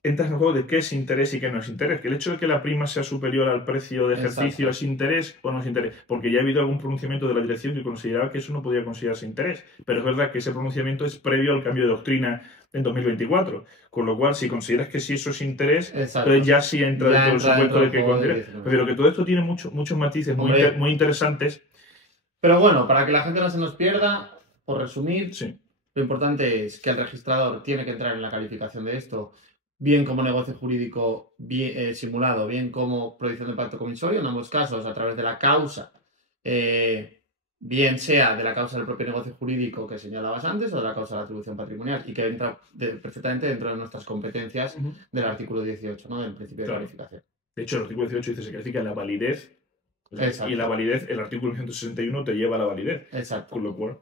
entras en el juego de qué es interés y qué no es interés. Que el hecho de que la prima sea superior al precio de ejercicio Exacto. es interés o no es interés. Porque ya ha habido algún pronunciamiento de la dirección que consideraba que eso no podía considerarse interés. Pero es verdad que ese pronunciamiento es previo al cambio de doctrina en 2024. Con lo cual, si consideras que sí eso es interés, Exacto. entonces ya sí entra Ya dentro del entra supuesto dentro de que del juego considera. del 19. Pero que todo esto tiene muchos matices muy interesantes. Pero bueno, para que la gente no se nos pierda, por resumir, Sí. lo importante es que el registrador tiene que entrar en la calificación de esto, bien como negocio jurídico bien, simulado, bien como prohibición de pacto comisorio, en ambos casos a través de la causa, bien sea de la causa del propio negocio jurídico que señalabas antes o de la causa de la atribución patrimonial y que entra perfectamente dentro de nuestras competencias del artículo 18, ¿no? Del principio de calificación. De hecho, el artículo 18 dice que se califica la validez. Exacto. Y la validez, el artículo 161 te lleva a la validez. Exacto. Con lo cual,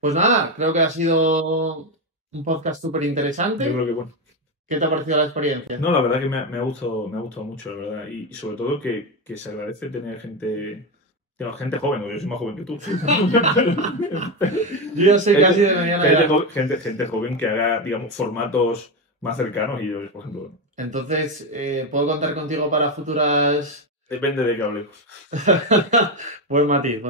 pues nada, creo que ha sido un podcast súper interesante. yo creo que bueno. ¿Qué te ha parecido la experiencia? No, la verdad que me ha gustado mucho, la verdad. Y sobre todo que se agradece tener gente joven, o yo soy más joven que tú. Yo soy casi de mediana edad. Gente joven que haga, digamos, formatos más cercanos. Y yo, por ejemplo, Entonces, ¿puedo contar contigo para futuras...? depende de qué hablemos. Buen matiz.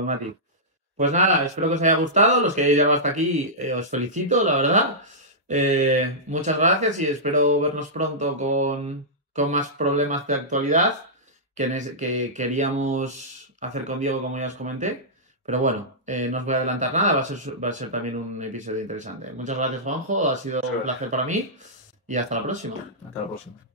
Pues nada, espero que os haya gustado. Los que hayáis llegado hasta aquí, os felicito, la verdad. Muchas gracias y espero vernos pronto con más problemas de actualidad que queríamos hacer con Diego, como ya os comenté. Pero bueno, no os voy a adelantar nada, va a ser también un episodio interesante. Muchas gracias, Juanjo, ha sido un placer para mí y hasta la próxima. Hasta la próxima.